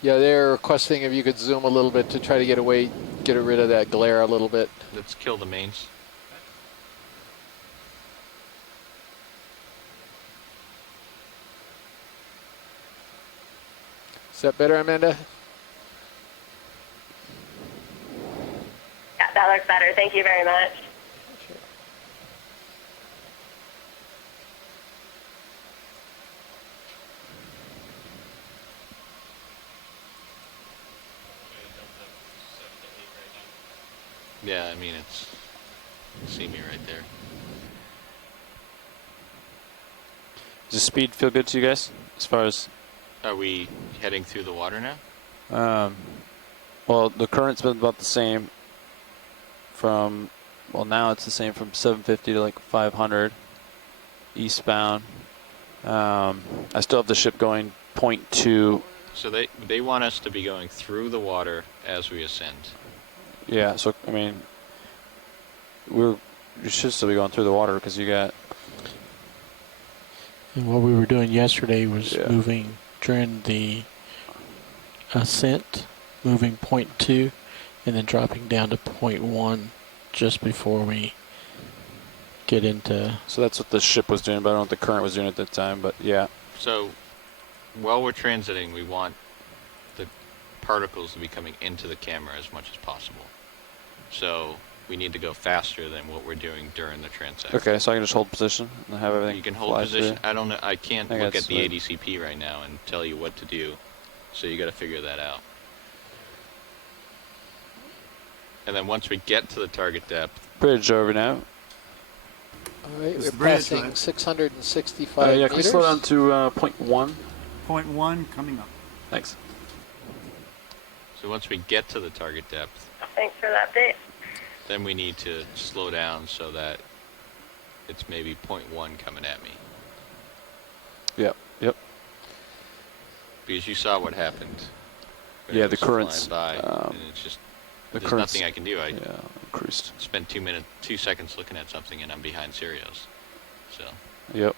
Yeah, they're requesting if you could zoom a little bit to try to get rid of that glare a little bit. Let's kill the mains. Is that better, Amanda? Yeah, that looks better. Thank you very much. Yeah, I mean, see me right there. Does the speed feel good to you guys? As far as... Are we heading through the water now? Well, the current's been about the same from... Well, now it's the same from 750 to like 500 eastbound. I still have the ship going 0.2. So they want us to be going through the water as we ascend. Yeah, so, I mean, you should still be going through the water because you got... And what we were doing yesterday was moving during the ascent, moving 0.2, and then dropping down to 0.1 just before we get into... So that's what the ship was doing, but I don't know what the current was doing at that time, but yeah. So while we're transiting, we want the particles to be coming into the camera as much as possible. So we need to go faster than what we're doing during the transect. Okay, so I can just hold position and have everything. You can hold fly position. through. I don't know. I can't look at the right. ADCP right now and tell you what to do. So you got to figure that out. And then once we get to the target depth, Bridge over now. All right, It's we're bridge, passing right? 665 Yeah, meters. can we slow down to 0.1? 0.1 coming up. Thanks. so once we get to the target depth, Thanks for the update. then we need to slow down so that it's maybe 0.1 coming at me. Yep. Because you saw what happened. Yeah, It the was currents. flying by, and it's just The there's currents. nothing I can do. I increased. spent 2 seconds looking at something, and I'm behind Sirius. So Yep.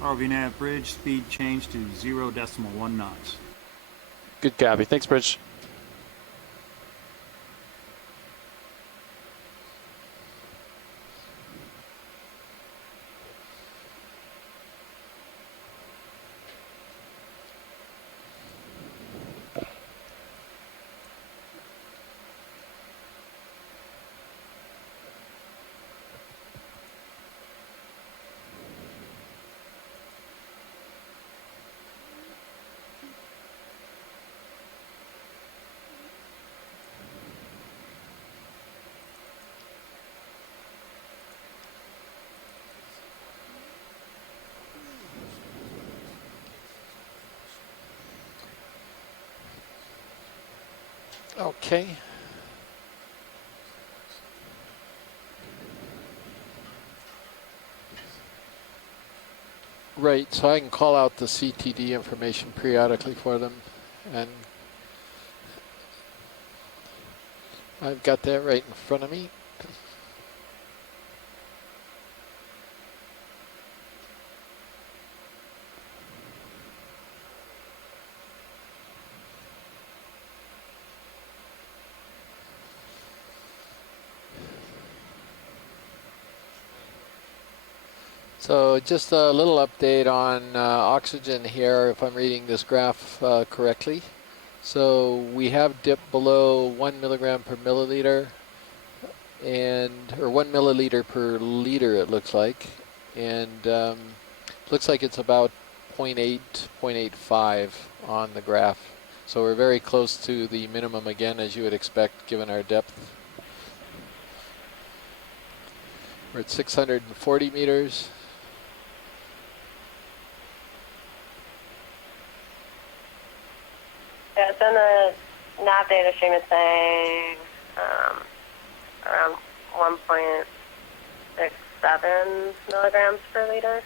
RV nav bridge speed changed to 0.1 knots. Good copy. Thanks, Bridge. Okay. Right, so I can call out the CTD information periodically for them, and I've got that right in front of me. So just a little update on oxygen here, if I'm reading this graph correctly. So we have dipped below 1 milligram per milliliter, or 1 milliliter per liter it looks like, and looks like it's about 0.8, 0.85 on the graph. So we're very close to the minimum again, as you would expect given our depth. We're at 640 meters. Yeah, it's in the nav data stream. It's saying around 1.67 milligrams per liter.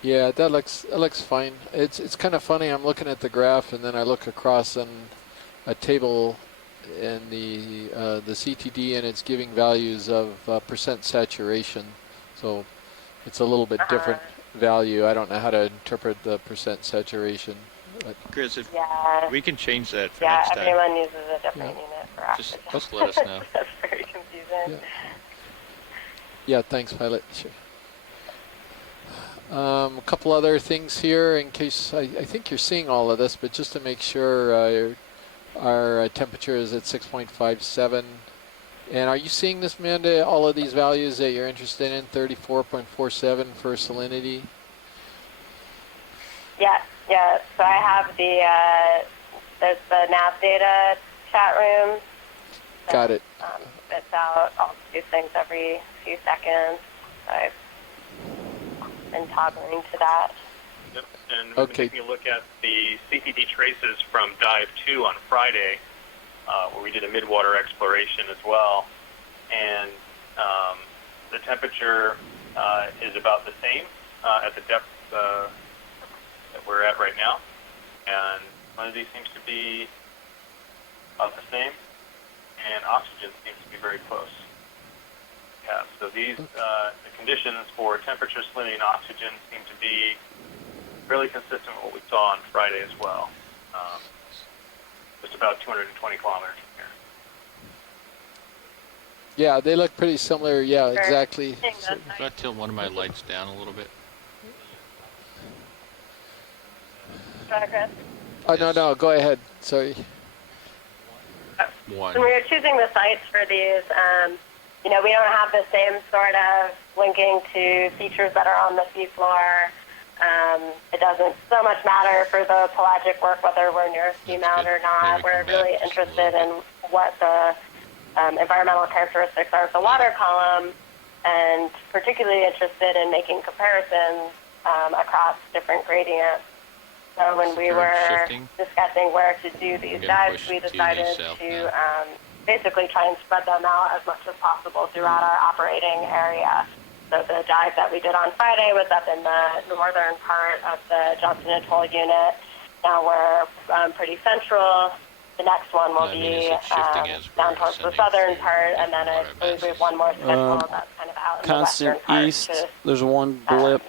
Yeah, that looks fine. It's kind of funny. I'm looking at the graph, and then I look across on a table in the CTD, and it's giving values of percent saturation. So it's a little bit different value. I don't know how to interpret the percent saturation. Chris, if Yeah. we can change that for Yeah, next time. everyone uses a different unit for oxygen. Just let us know. That's very confusing. Yeah, thanks, Pilot. Sure. A couple other things here in case, I think you're seeing all of this, but just to make sure our temperature is at 6.57. And are you seeing this, Amanda, all of these values that you're interested in, 34.47 for salinity? Yeah, yeah. So I have there's the nav data chat room. Got it. It's out all these things every few seconds. So I've been toggling to that. Yep. And we've been taking a look at the CTD traces from Dive 2 on Friday, where we did a midwater exploration as well. And the temperature is about the same at the depth that we're at right now. And one of these seems to be about the same, and oxygen seems to be very close. Yeah, so these the conditions for temperature, salinity, and oxygen seem to be fairly consistent with what we saw on Friday as well. Just about 220 kilometers from here. Yeah, they look pretty similar. Yeah, exactly. So if I tilt one of my lights down a little bit. Chris? Oh, no, go ahead. Sorry. One. When we were choosing the sites for these, we don't have the same sort of linking to features that are on the seafloor. It doesn't so much matter for the pelagic work whether we're near Seamount or not. We're really interested in what the environmental characteristics are of the water column, and particularly interested in making comparisons across different gradients. So when we were discussing where to do these dives, we decided to basically try and spread them out as much as possible throughout our operating area. So the dive that we did on Friday was up in the northern part of the Johnson Atoll unit. Now we're pretty central. The next one will be down towards the southern part, and then I believe we have one more scheduled that's kind of out in the western part. East, there's one blip.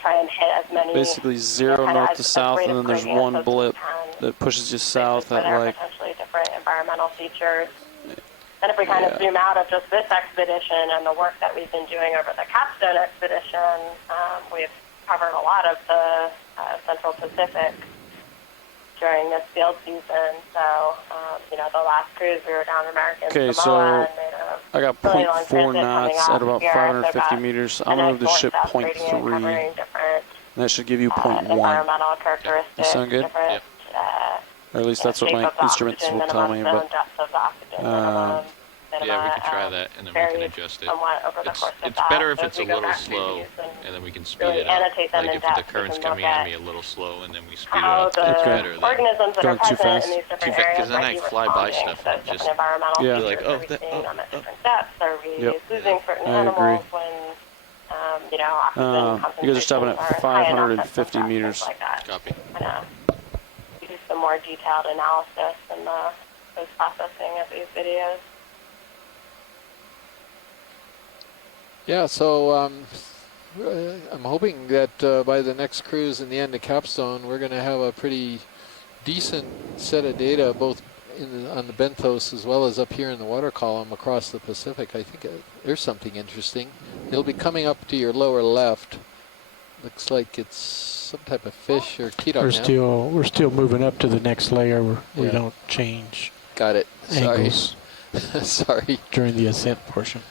Try and hit as many. Basically zero north to south, and then there's one blip that pushes you south at like potentially different environmental features. And if we kind of zoom out of just this expedition and the work that we've been doing over the Capstone expedition, we've covered a lot of the Central Pacific during this field season. So, the last cruise we were down American Samoa. So and made a I got really 0.4 knots at about 550 meters. I'm going to move the ship 0.3. That should give you 0.1. Environmental characteristics. That sound good? Or at least that's what my instruments will tell me. But cinema. Yeah, we could try that, and then we can varied adjust it. somewhat over the course of It's that. better if So as it's we a go little back through slow, these and then we can speed really it up. annotate them Like in if depth, the we current's can look coming at at me a little slow, and then we speed it how up. the It's better than organisms that are Going too present fast. in these different Too fast, 'cause areas then might I be fly by responding stuff to those and different just environmental Yeah. be like, features. oh, Are we that- seeing oh, them at oh. different depths? Are we Yep. losing certain I agree. animals when, oxygen You guys are stopping concentrations at are high enough at 550 some depths, meters. things like that. Copy. And, we do some more detailed analysis and post-processing of these videos. Yeah, so I'm hoping that by the next cruise in the end of Capstone, we're going to have a pretty decent set of data, both on the benthos as well as up here in the water column across the Pacific. I think there's something interesting. It'll be coming up to your lower left. Looks like it's some type of fish or Keto now. We're still moving up to the next layer. We Yeah. don't change Got it. Sorry. angles Sorry. during the ascent portion.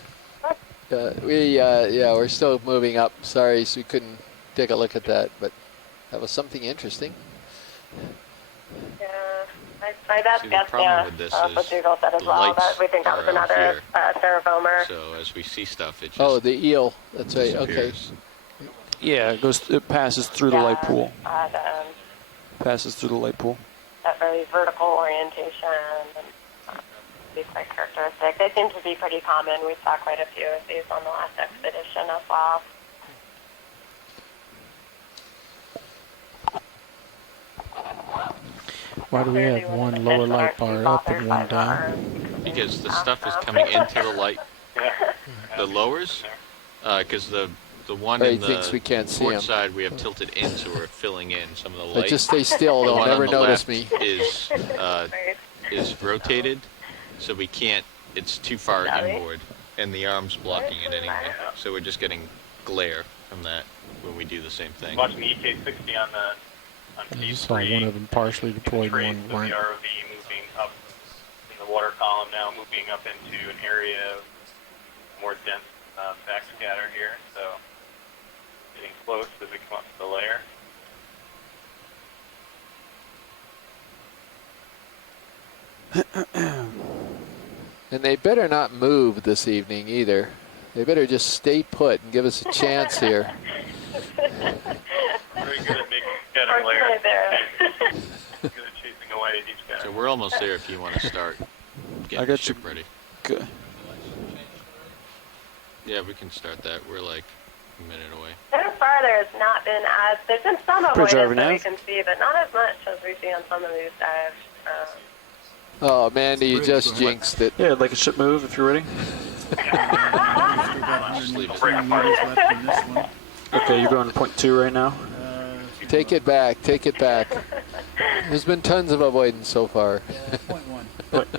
We're still moving up. Sorry, so we couldn't take a look at that, but that was something interesting. Yeah, my best See, the guess, problem with this what is Dougal said as the well, lights that we think that was are out another Cerevomer. So as we see stuff, it just Oh, the eel. That's right. Okay. disappears. Yeah, it passes through the light pool. That, Passes through the light pool. that very vertical orientation and be quite characteristic. They seem to be pretty common. We saw quite a few of these on the last expedition as well. Why do we have one lower light bar up and one down? Because the stuff is coming into the light, the lowers, because the one He in the thinks we can't see port him. side we have tilted in, so we're filling in some of the But light. just stay still. The They'll one never on the notice left me. is rotated, so we can't. It's too far inboard, and the arm's blocking it anyway. So we're just getting glare from that when we do the same thing. Watching the EK60 on I P3. just saw one of them partially deployed, Trace one of the weren't. ROV moving up in the water column now, moving up into an area of more dense backscatter here. So getting close as we come up to the layer. And they better not move this evening either. They better just stay put and give us a chance here. Very good at making scattering layers. there. Good at chasing away at each guy. So we're almost there if you want to start getting I the got ship you. ready. Good. Yeah, we can start that. We're like a minute away. So far, there's not been there's been some Bridge avoidance over that we nav. can see, but not as much as we see on some of these dives. Oh, Mandy, you just Bridge, jinxed it. Yeah, I'd like a ship move if you're ready. Still got Just leave it. 120 meters left in this one. Okay, you're going to point 2 right now. Take it back. Take it back. There's been tons of avoidance so far. Point one.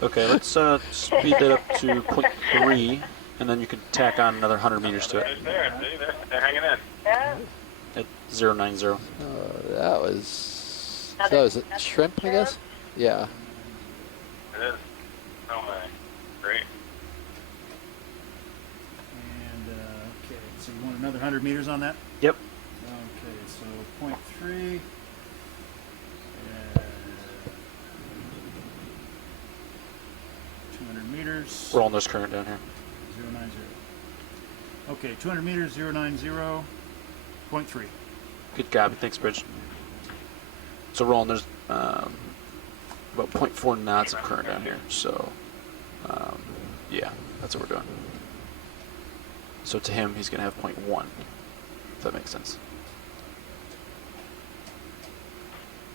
Okay, let's speed that up to point 3, and then you can tack on another 100 meters to it Right there, see, they're hanging in. Yeah. at 090. That was a shrimp, I guess? Yeah. It is. Oh my, great. And, okay, so you want another 100 meters on that? Yep. Okay, so point 3. 200 meters. Rolling this current down here. 090. Okay, 200 meters, 090. Point 3. Good copy. Thanks, Bridge. So rolling, there's about 0.4 knots of current down here. So, yeah, that's what we're doing. So to him, he's going to have 0.1, if that makes sense.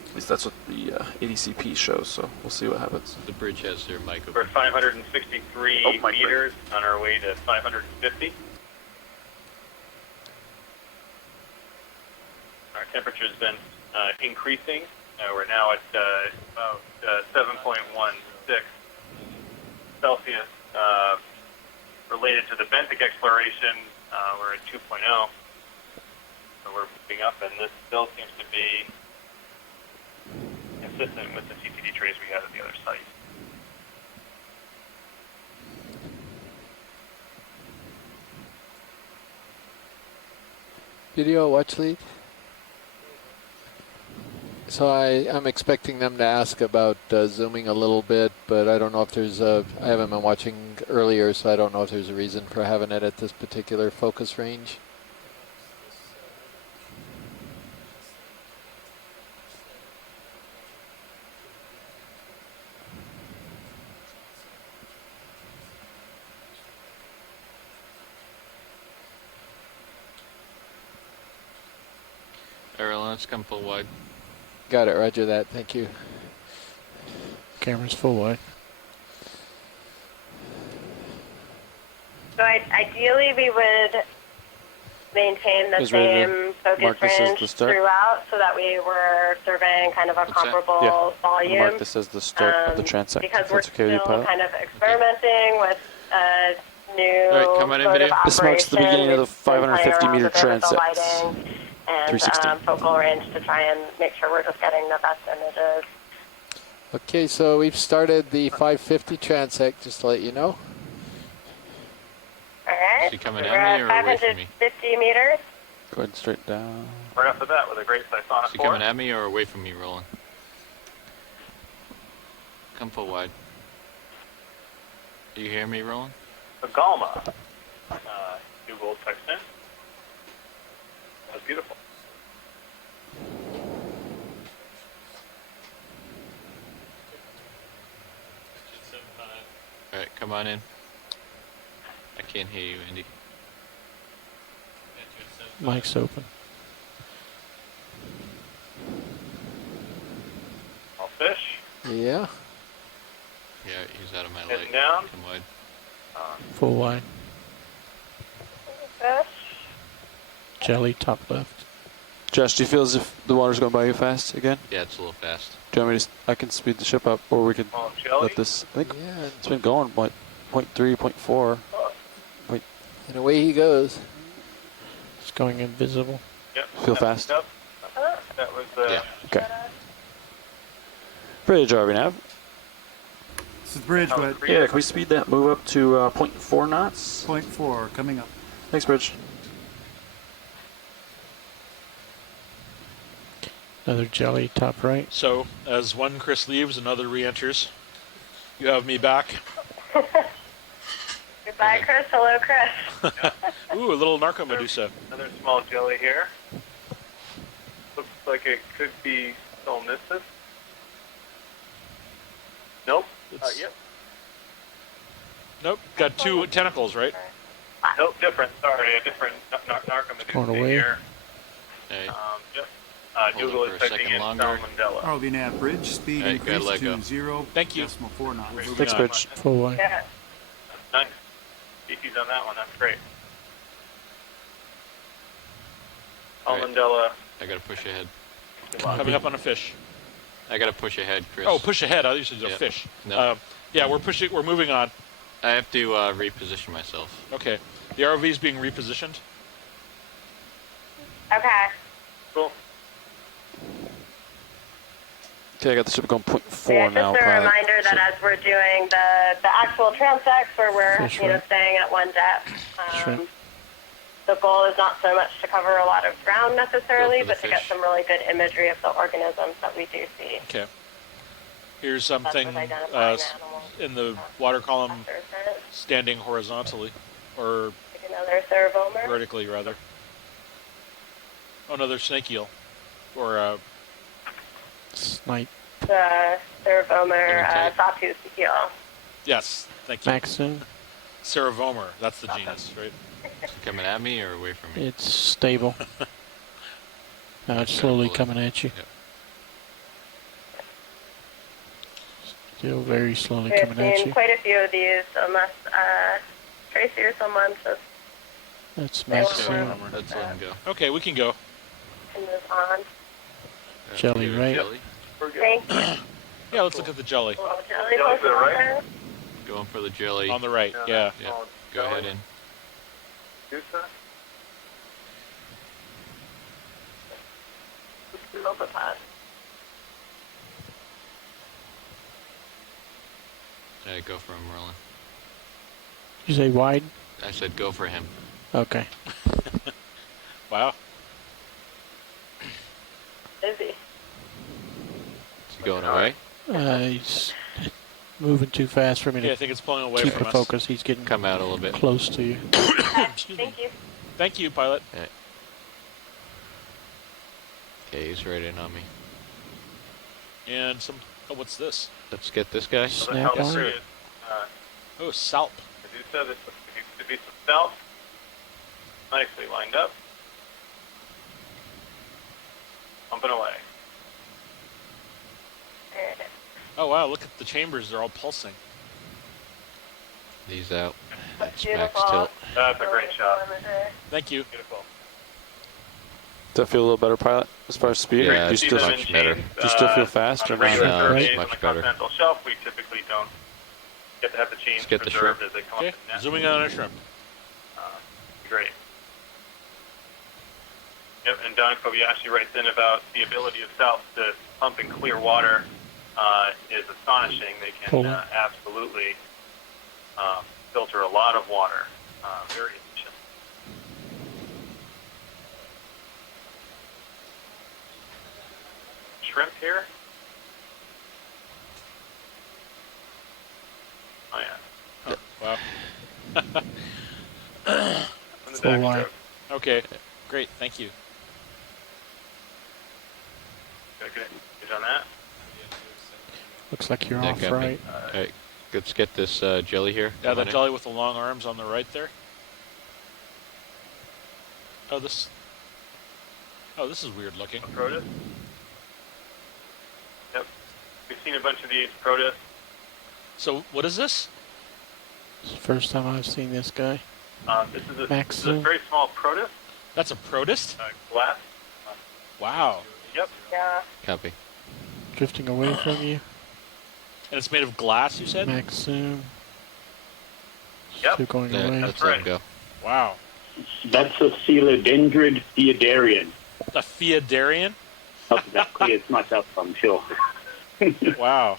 At least that's what the ADCP shows, so we'll see what happens. The bridge has their mic We're open. at 563 Oh, my meters on our way to 550. Our temperature's been increasing. We're now at about 7.16 Celsius. Related to the benthic exploration, we're at 2.0. So we're moving up, and this still seems to be consistent with the CTD trace we had at the other site. Video watch lead. So I'm expecting them to ask about zooming a little bit but I don't know if there's a, I haven't been watching earlier, so I don't know if there's a reason for having it at this particular focus range. Alright, let's come full wide. Got it, roger that, thank you. Camera's full wide. So ideally, we would maintain the Is ready to same focus mark this as range the start? throughout, so that we were surveying kind of a What's that? comparable Yeah. volume. Mark this as the start of the transect. Because If we're that's okay with you, still pilot. kind of experimenting with new Alright, come on in, mode video. of This marks the operation. beginning of the We've been playing 550 around meter with it with the transects. lighting and 360. focal range to try and make sure we're just getting the best images. Okay, so we've started the 550 transect, just to let you know. All right. Is he coming we're at me at or away from me? 550 meters. Go ahead and straight down. Right off the bat with a great Sisonic Is he 4. coming at me or away from me, Roland? Come full wide. Do you hear me, Roland? The Galma. Google text in. That's beautiful. Alright, come on in. I can't hear you, Andy. Mic's open. All fish. Yeah. Yeah, he's out of my Heading light. down. Come wide. Full wide. Fish. Jelly, top left. Josh, do you feel as if the water's going by you fast again? Yeah, it's a little fast. Do you want me to? I can speed the ship up, or we could Small jelly. let this. I think Yeah, it's been going what, 0.3, 0.4. and away he goes. It's going invisible. Yep. Feel Yep. fast? Yep. That was Yeah. Okay. Bridge, are we now? This is Bridge, but Yeah, can we speed that move up to 0.4 knots? 0.4 coming up. Thanks, Bridge. Another jelly, top right. So, as one Chris leaves, another re-enters. You have me back. Goodbye, Chris. Hello, Chris. Ooh, a little Narco Medusa. another small jelly here. Looks like it could be Solnissus. Nope. It's- Yep. Nope, got two tentacles, right? Nope, different. Sorry, a different Narcomedusa Going away. here. Hey, Yep. Hold Google it for is a typing second in longer. Salmonella. ROV nav bridge, speed Hey, gotta increase let to go. 0 Thank you. decimal 4 knots. Thanks, on. Bridge. Full wide. Yeah. Nice. Species on that one. That's great. Right. Salmonella. I gotta push ahead. Coming up on a fish. I gotta push ahead, Chris. Oh, push ahead. I usually do a Yeah. fish. No. Yeah, we're pushing. We're moving on. I have to reposition myself. Okay, the ROV is being repositioned. Okay. Cool. Okay, I got the ship going 0.4 Yeah, now, just a pilot. reminder that as we're doing the actual transects where we're Fish, you know right? staying at one depth, Shrimp. the goal is not so much to cover a lot of ground necessarily, Go for the but to get fish. some really good imagery of the organisms that we do see. Okay. Here's That's something with identifying the animals. in the water column There's it. standing horizontally, or Like another cerevomer. vertically rather. Oh, another snake eel, or Snipe. The cerevomer Okay. sawtooth eel. yes, thank you. Maxon. Cerevomer, that's the genus, right? Is it coming at me or away from me? It's stable. Now it's slowly Pull it. coming at you. Yep. Still very slowly We've coming at seen you. quite a few of these, unless Tracy or someone says That's they want Maxon. more. Let's let him go. Okay, we can go. And move on. Jelly, right? Jelly. We're good. Thank you. Yeah, let's look at the jelly Little jelly Jelly to the postal right? there. Going for the jelly. on the right. Yeah. Yeah. Small Go jelly. ahead in. Medusa. Lopapod. Yeah, go for him, Roland. You say wide? I said go for him. Okay. Wow. Busy. Is he going away? He's moving too fast for me Okay, I to think it's pulling away keep from the us. focus. He's getting Come out a little bit. close to you. Excuse me. Thank you. Thank you, pilot. Okay, he's right in on me. And some. Oh, what's this? Let's get this guy. So the Snap helicopter on. is, Oh, salp. as you said, this could be some stealth. Nicely lined up. Pumping away. Oh wow, look at the chambers. They're all pulsing. He's out. That's It's max beautiful. tilt. That's a great shot. Thank you. Beautiful. Does that feel a little better, pilot, as far as speed? Yeah, do you it's still, them much in better. chains, do you still feel fast on or a regular No, surveys it's on much the better. continental shelf, we typically don't get to have the chains Let's get the preserved shrimp. as they come Okay, up the net. zooming in on a shrimp. Great. Yep, and Don Kobayashi writes in about the ability of South to pump in clear water is astonishing. They Cool. can absolutely filter a lot of water. Very efficient. Shrimp here. Oh yeah. Wow. On the Full back line. stroke. Okay, great. Thank you. Good on that. Looks like you're That off got me. right. Alright, let's get this jelly here. Yeah, Come the on in. jelly with the long arms on the right there. Oh, this. Oh, this is weird looking. Protus. Yep. We've seen a bunch of these Protus. So, what is this? It's the first time I've seen this guy. This is a Maxim. very small Protus. That's a protist? Glass. Wow. Yep. Yeah. Copy. Drifting away from you. And it's made of glass, you said? Max zoom. Yep. Still going Yeah, away. let's let him go. Wow. That's a Coelodendrid theodarian. A Theodarian? Not exactly as much up, I'm sure. Wow.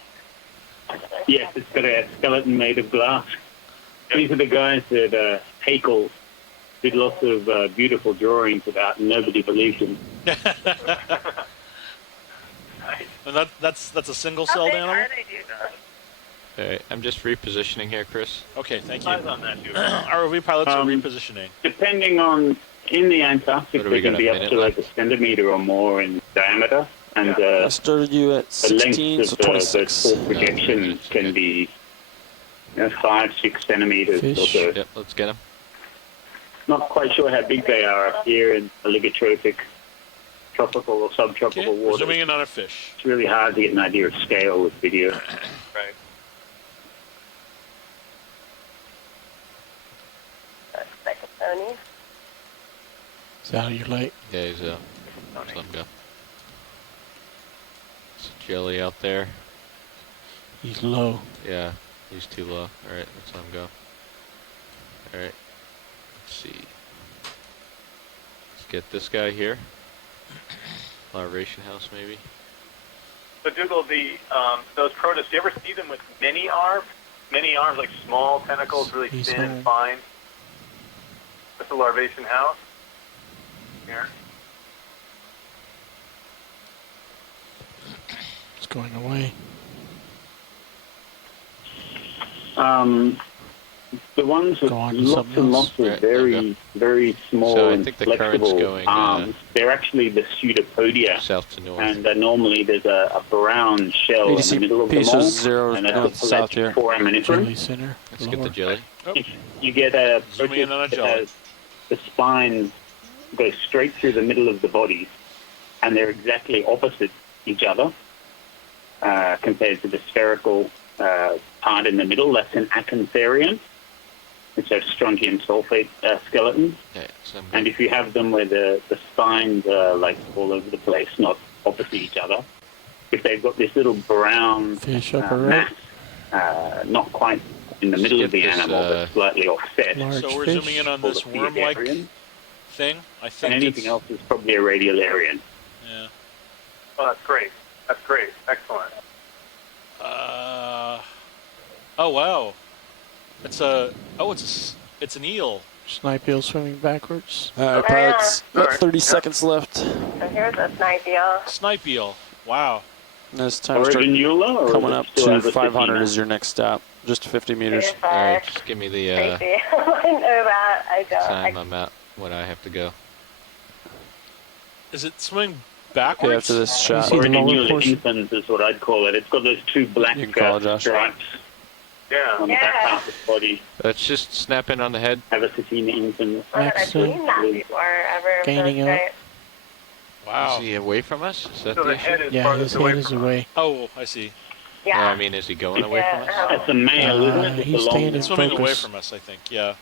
Yes, it's got a skeleton made of glass. These are the guys that Haeckel did lots of beautiful drawings about, and nobody believed him. And that's a single celled animal? Alright, I'm just repositioning here, Chris. Okay, thank you. Eyes on that, dude. ROV pilots are repositioning. Depending on, in the Antarctic, What do we they can got, be a up minute to like left? a centimeter or more in diameter, and I started you at the length 16, of so the 26. full projection can be 5-6 centimeters or Fish. so. Yep, let's get him. Not quite sure how big they are up here in oligotrophic, tropical or subtropical Okay, we're waters. zooming in on a fish. It's really hard to get an idea of scale with video. Right. Sony. Is that how you like? Yeah, he's out. Let's let him go. It's a jelly out there. He's low. Yeah, he's too low. Alright, let's let him go. Alright. Let's see. Let's get this guy here. Larvation house, maybe. So Dougal, those Protus, do you ever see them with many arms? Many arms, like small tentacles, really He's thin and home. fine. That's a larvation house. Here. It's going away. The ones with Go on to lots something and else. lots of Right, there we very, very small So I and think the current's flexible going, arms, they're actually the pseudopodia. South to north. And normally there's a brown shell in the ADC middle of the piece mold, was 0 and that's north the south here. Jelly foraminiferum. center. Let's get the lower. jelly. Oh, You get a Zooming in on a that jelly. has the spine goes straight through the middle of the body, and they're exactly opposite each other compared to the spherical part in the middle. That's an acantharian, which have strontium sulfate skeletons. Okay, so I'm And good. if you have them where the spines are like all over the place, not opposite each other, if they've got this little brown Fish upper right. mass, not quite in the Let's middle get of the this, animal, but slightly offset, Large so we're fish. zooming in on called this a worm-like theodarian. thing. I And think anything it's, else is probably a radiolarian. yeah. Oh, that's great. That's great. Excellent. Oh wow. It's an eel. Snipe eel swimming backwards. Alright, pilots. About 30 seconds left. So here's a snipe eel. Snipe eel. Wow. This time Origin Eula, or coming is it up still to over 500 50 is your next stop. Just 50 meters. All right, just give me the Crazy. I know that. I don't. time I'm at when I have to go. Is it swimming Okay, backwards? after this shot. Origin Eula infants is what I'd call it. It's got those two black You can call it, Josh. stripes on the back half of the body. Let's just snap in on the head. Avicina infants. I haven't Maxim. seen that before ever. Gaining That's up. great. Wow. Is he away from us? Is that So the the issue? head is Yeah, his farthest head away is from us. away. Oh, I see. No, Yeah. I mean, is he going away from us? That's a male, isn't it? he's It's a long staying in one. Swimming away focus. from us, I think. Yeah.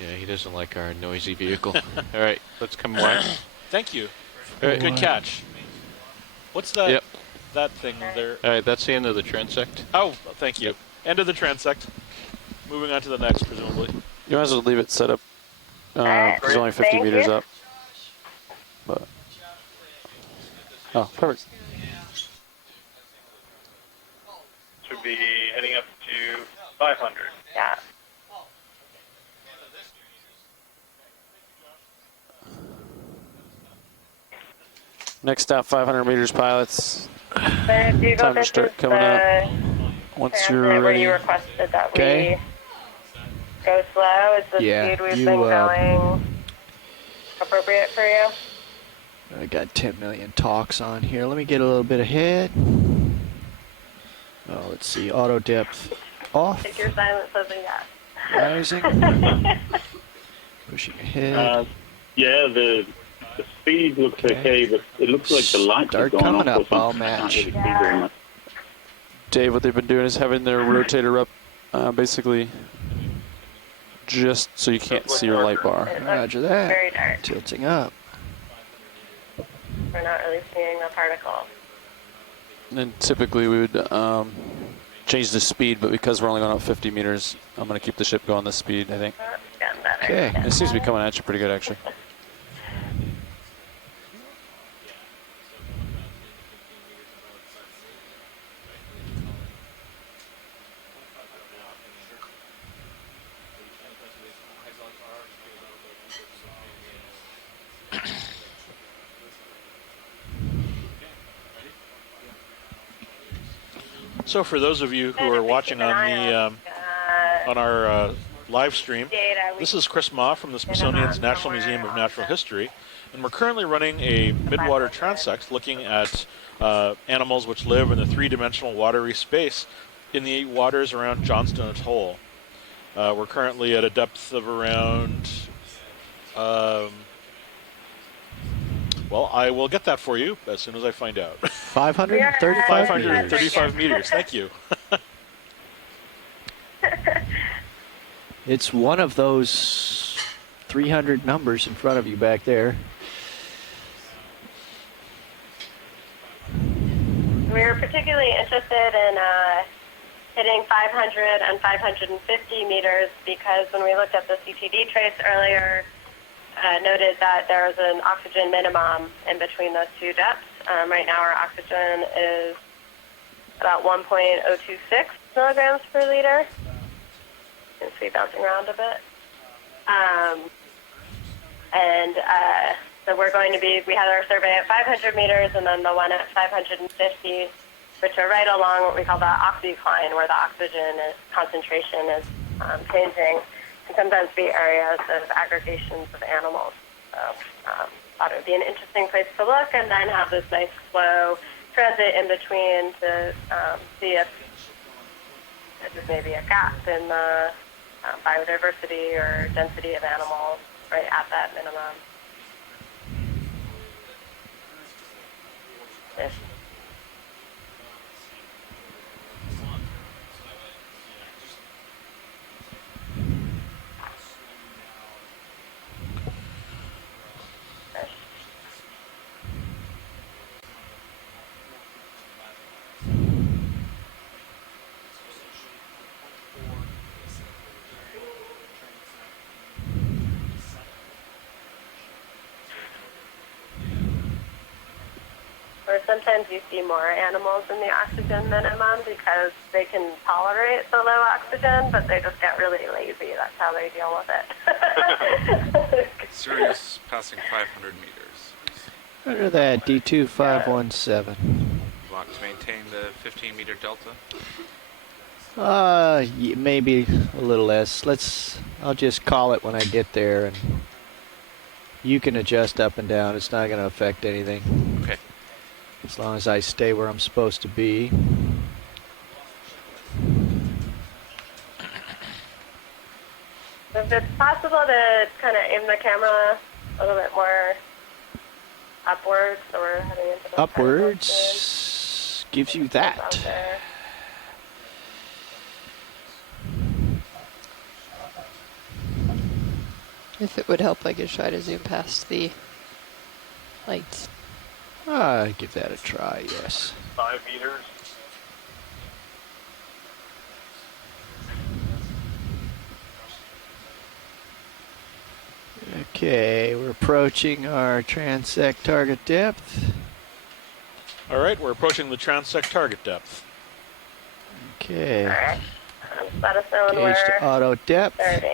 Yeah, he doesn't like our noisy vehicle. All right, let's come west. Thank you. All right. Good catch. What's that? Yep. That thing there. All right, that's the end of the transect. Oh, thank you. End of the transect. Moving on to the next, presumably. You might as well leave it set up. Because it's only 50 Thank meters you. up. But. Oh, perfect. Should be heading up to 500. Yeah. Next stop, 500 meters, pilots. So do you go Time to this start is coming the up. Once transit you're where ready. you requested that Okay. we go slow. Is the Yeah, speed we've you, been going appropriate for you? I got 10 million talks on here. Let me get a little bit ahead. Oh, let's see. Auto depth off. Take your silence as a yes. Rising. Pushing ahead. Yeah, the speed looks okay, but it looks like the lights Start have gone coming off. up, or I'll something. I can't match. really see very much. Dave, what they've been doing is having their rotator up basically just so you can't see your light bar. It looks Roger that. very dark. Tilting up. We're not really seeing the particle. And typically we would change the speed, but because we're only going up 50 meters, I'm going to keep the ship going this speed, I think. It's getting better. Okay. It seems to be coming at you pretty good, actually. So for those of you who are watching on the on our live stream, this is Chris Ma from the Smithsonian's National Museum of Natural History, and we're currently running a midwater transect looking at animals which live in the three-dimensional watery space in the waters around Johnston Atoll. We're currently at a depth of around well, I will get that for you as soon as I find out. 535 535 meters. Thank you. It's one of those 300 numbers in front of you back there. We were particularly interested in hitting 500 and 550 meters because when we looked at the CTD trace earlier, noted that there was an oxygen minimum in between those two depths. Right now our oxygen is about 1.026 milligrams per liter. You can see bouncing around a bit. So we're going to be, we had our survey at 500 meters and then the one at 550, which are right along what we call the oxycline, where the oxygen concentration is changing. And sometimes be areas of aggregations of animals. So thought it would be an interesting place to look and then have this nice slow transit in between to see if there's maybe a gap in the biodiversity or density of animals right at that minimum. Ish. Or sometimes you see more animals in the oxygen minimum because they can tolerate the low oxygen, but they just get really lazy. That's how they deal with it. Sirius passing 500 meters. Under that, D2517. Want to maintain the 15-meter delta? Maybe a little less. I'll just call it when I get there, and you can adjust up and down. It's not going to affect anything. Okay. As long as I stay where I'm supposed to be. If it's possible to kind of aim the camera a little bit more upwards, so we're heading into the Upwards gives you that. If it would help, I could try to zoom past the lights. Give that a try, yes. 5 meters. Okay, we're approaching our transect target depth. All right, we're approaching the transect target depth. Okay. All right. Let us know when Gauge to we're auto depth. 30.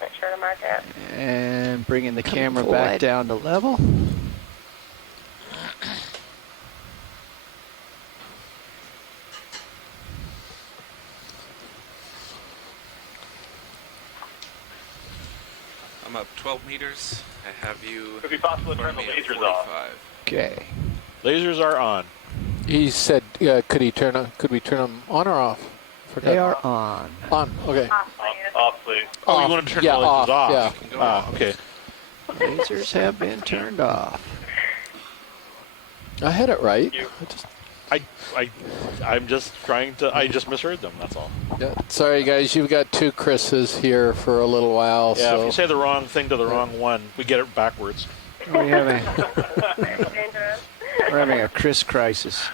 Make sure to mark it. And bringing the camera full back wide. down to level. I'm up 12 meters. I have you. Could it be possible to turn the lasers off? Okay. Lasers are on. He said, could we turn them on or off? They are on. On, okay. Off, please. Oh, Off. you want to turn Yeah, the lasers off, off? yeah. Okay. Lasers have been turned off. I had it right. I'm just trying to. I just misheard them. That's all. Yeah. Sorry, guys. You've got two Chris's here for a little while. Yeah. So. If you say the wrong thing to the wrong one, we get it backwards. We're Dangerous. having a Chris crisis.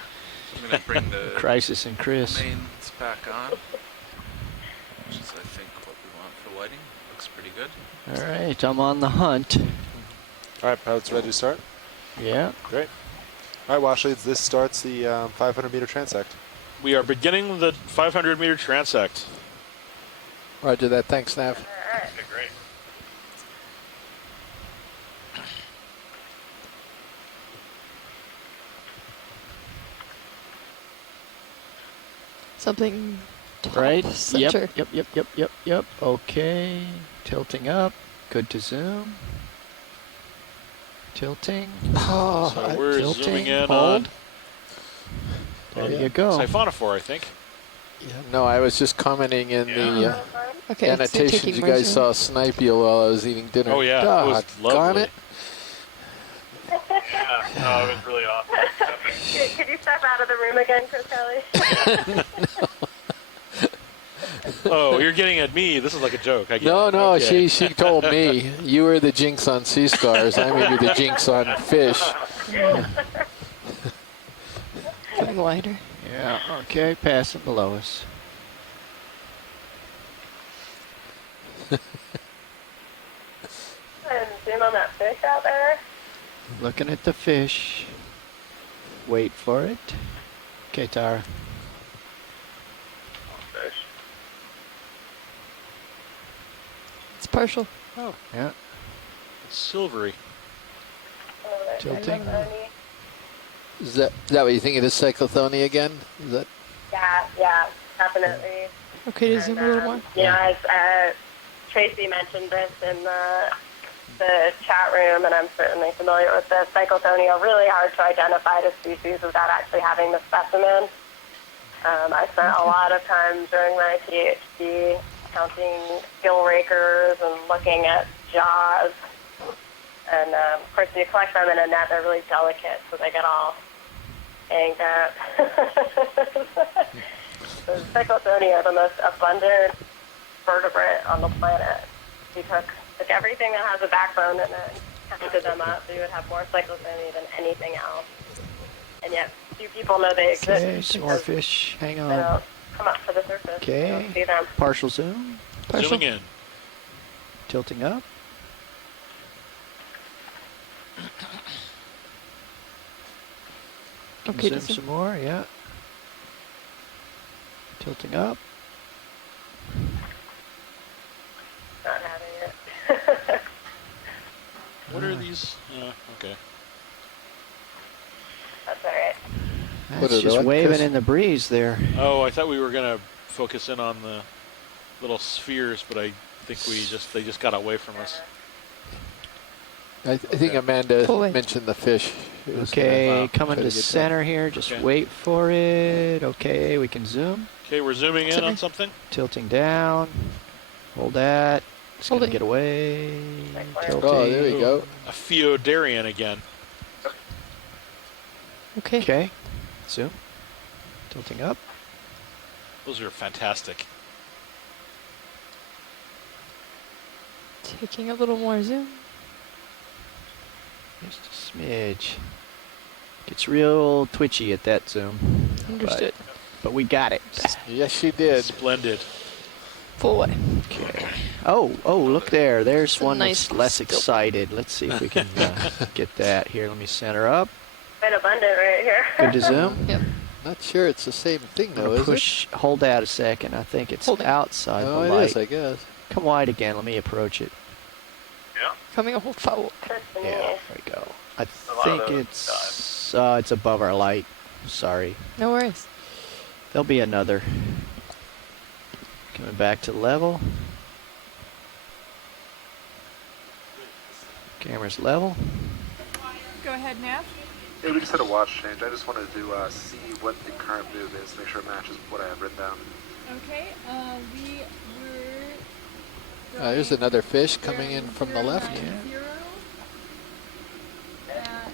I'm going to bring the Crisis in Chris. mains back on, which is, I think, what we want for lighting. Looks pretty good. All right, I'm on the hunt. All right, pilots ready to start? Yeah. Great. All right, Washleads, this starts the 500-meter transect. We are beginning the 500-meter transect. Roger that. Thanks, Nav. Okay, great. Something top Right? center. Yep. Okay. Tilting up. Good to zoom. Tilting. Oh, So we're tilting. zooming in Hold. on There you go. siphonophore, I think. Yeah, no, I was just commenting in the Okay, so annotations. taking You more guys zoom. saw Snipe you while I was eating dinner. Oh yeah, it was Doggone lovely. it. Yeah, no, it was really awesome. Could you step out of the room again, Chris Kelly? Oh, you're getting at me. This is like a joke. I get No, it. no, Okay. she told me you were the jinx on sea scars. I may be the jinx on fish. Getting wider. Yeah, okay, passing below us. And zoom on that fish out there. Looking at the fish. Wait for it. Okay, Tara. Fish. It's partial. Oh, Yeah. it's silvery. Tilting. Is that what you think of the cyclothonia again? Is that? Yeah, definitely. Okay to zoom a little more? You know, as Tracy mentioned this in the chat room, and I'm certainly familiar with the cyclothonia, really hard to identify the species without actually having the specimen. I spent a lot of time during my PhD counting gill rakers and looking at jaws. And, of course, when you collect them in a net, they're really delicate, so they get all hanged up. The cyclothonia are the most abundant vertebrate on the planet. If you took everything that has a backbone and then counted them up, you would have more cyclothonia than anything else. And yet, few people know they exist. Okay, some more fish. Hang They on. don't come up to the surface. You Okay. don't see them. Partial zoom. Partial. Zooming in. Tilting up. Okay to Zoom zoom. some more, yeah. Tilting up. Not having it. What are these? Okay. What That's are just they, waving Chris? in the breeze there. Oh, I thought we were going to focus in on the little spheres, but I think they just got away from us. I think Amanda Pull away. mentioned the fish. It was Okay, coming try to to get center here. Just Okay. wait for it. Okay, we can zoom. Okay, we're zooming in on something. Tilting down. Hold that. It's going to Holding. get away. Tilting. Oh, there you go. A Feodarian again. Okay. Okay, zoom. Tilting up. Those are fantastic. Taking a little more zoom. Just a smidge. Gets real twitchy at that zoom. Understood. But we got it. Yes, you did. Splendid. Full way. Okay. Oh, look there. There's It's a one nice that's less still. excited. Let's see if we can get that here. Let me center up. Quite abundant right here. Good to zoom. Yep. Not sure it's the same thing, I'm though, gonna is push. Hold that a second. I think it's Holding. outside it? Oh, the it light. is, I guess. Come wide again. Let me approach it. Coming a whole foul. Yeah, there we go. I lot think of those it's above our light. Sorry. No worries. There'll be another. Coming back to level. Camera's level. Go ahead, Nav. Yeah, we just had a watch change. I just wanted to see what the current move is, make sure it matches what I have written down. Okay, we were There's another fish coming in from the left. at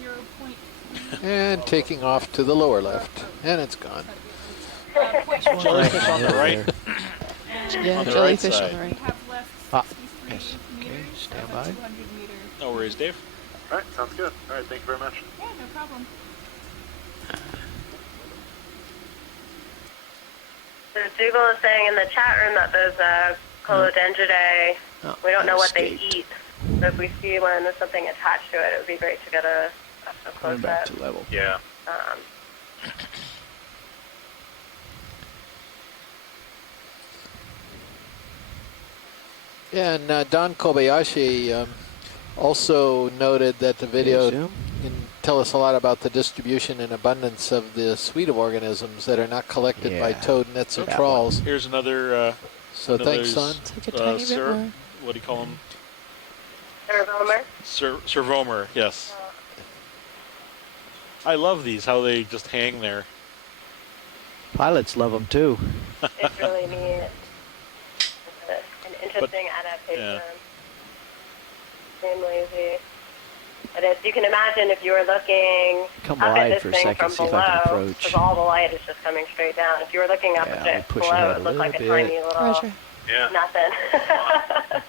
0.3. And taking off to the lower left. And it's gone. Jellyfish on the right. Yeah, On the jellyfish right on side. the right. We have left Ah, 63 yes. Okay, meters stand of a by. 200 meter. No worries, Dave. All right, sounds good. All right, thank you very much. Yeah, no problem. So Dougal is saying in the chat room that those Colodendridae, Oh, we don't know what they escaped. eat. So if we see when there's something attached to it, it would be great to get a Coming close back up. to level. Yeah. Yeah, and Don Kobayashi also noted that the video zoom. can tell us a lot about the distribution and abundance of the suite of organisms that are not collected by Yeah. toad nets or That trawls. Here's another. So thanks, son. Take a tiny bit more. What do you call them? Cervomer. Servomer. Yes. I love these. How they just hang there. Pilots love them too. It's really neat. It's an interesting adaptation. yeah. Extremely easy. But as you can imagine, if you were looking Come up at wide this for a thing second, from see if I can below, approach. because all the light is just coming straight down. If you were looking up Yeah, at we it push it below, out it a would look like a little tiny bit. little Roger. Yeah. nothing.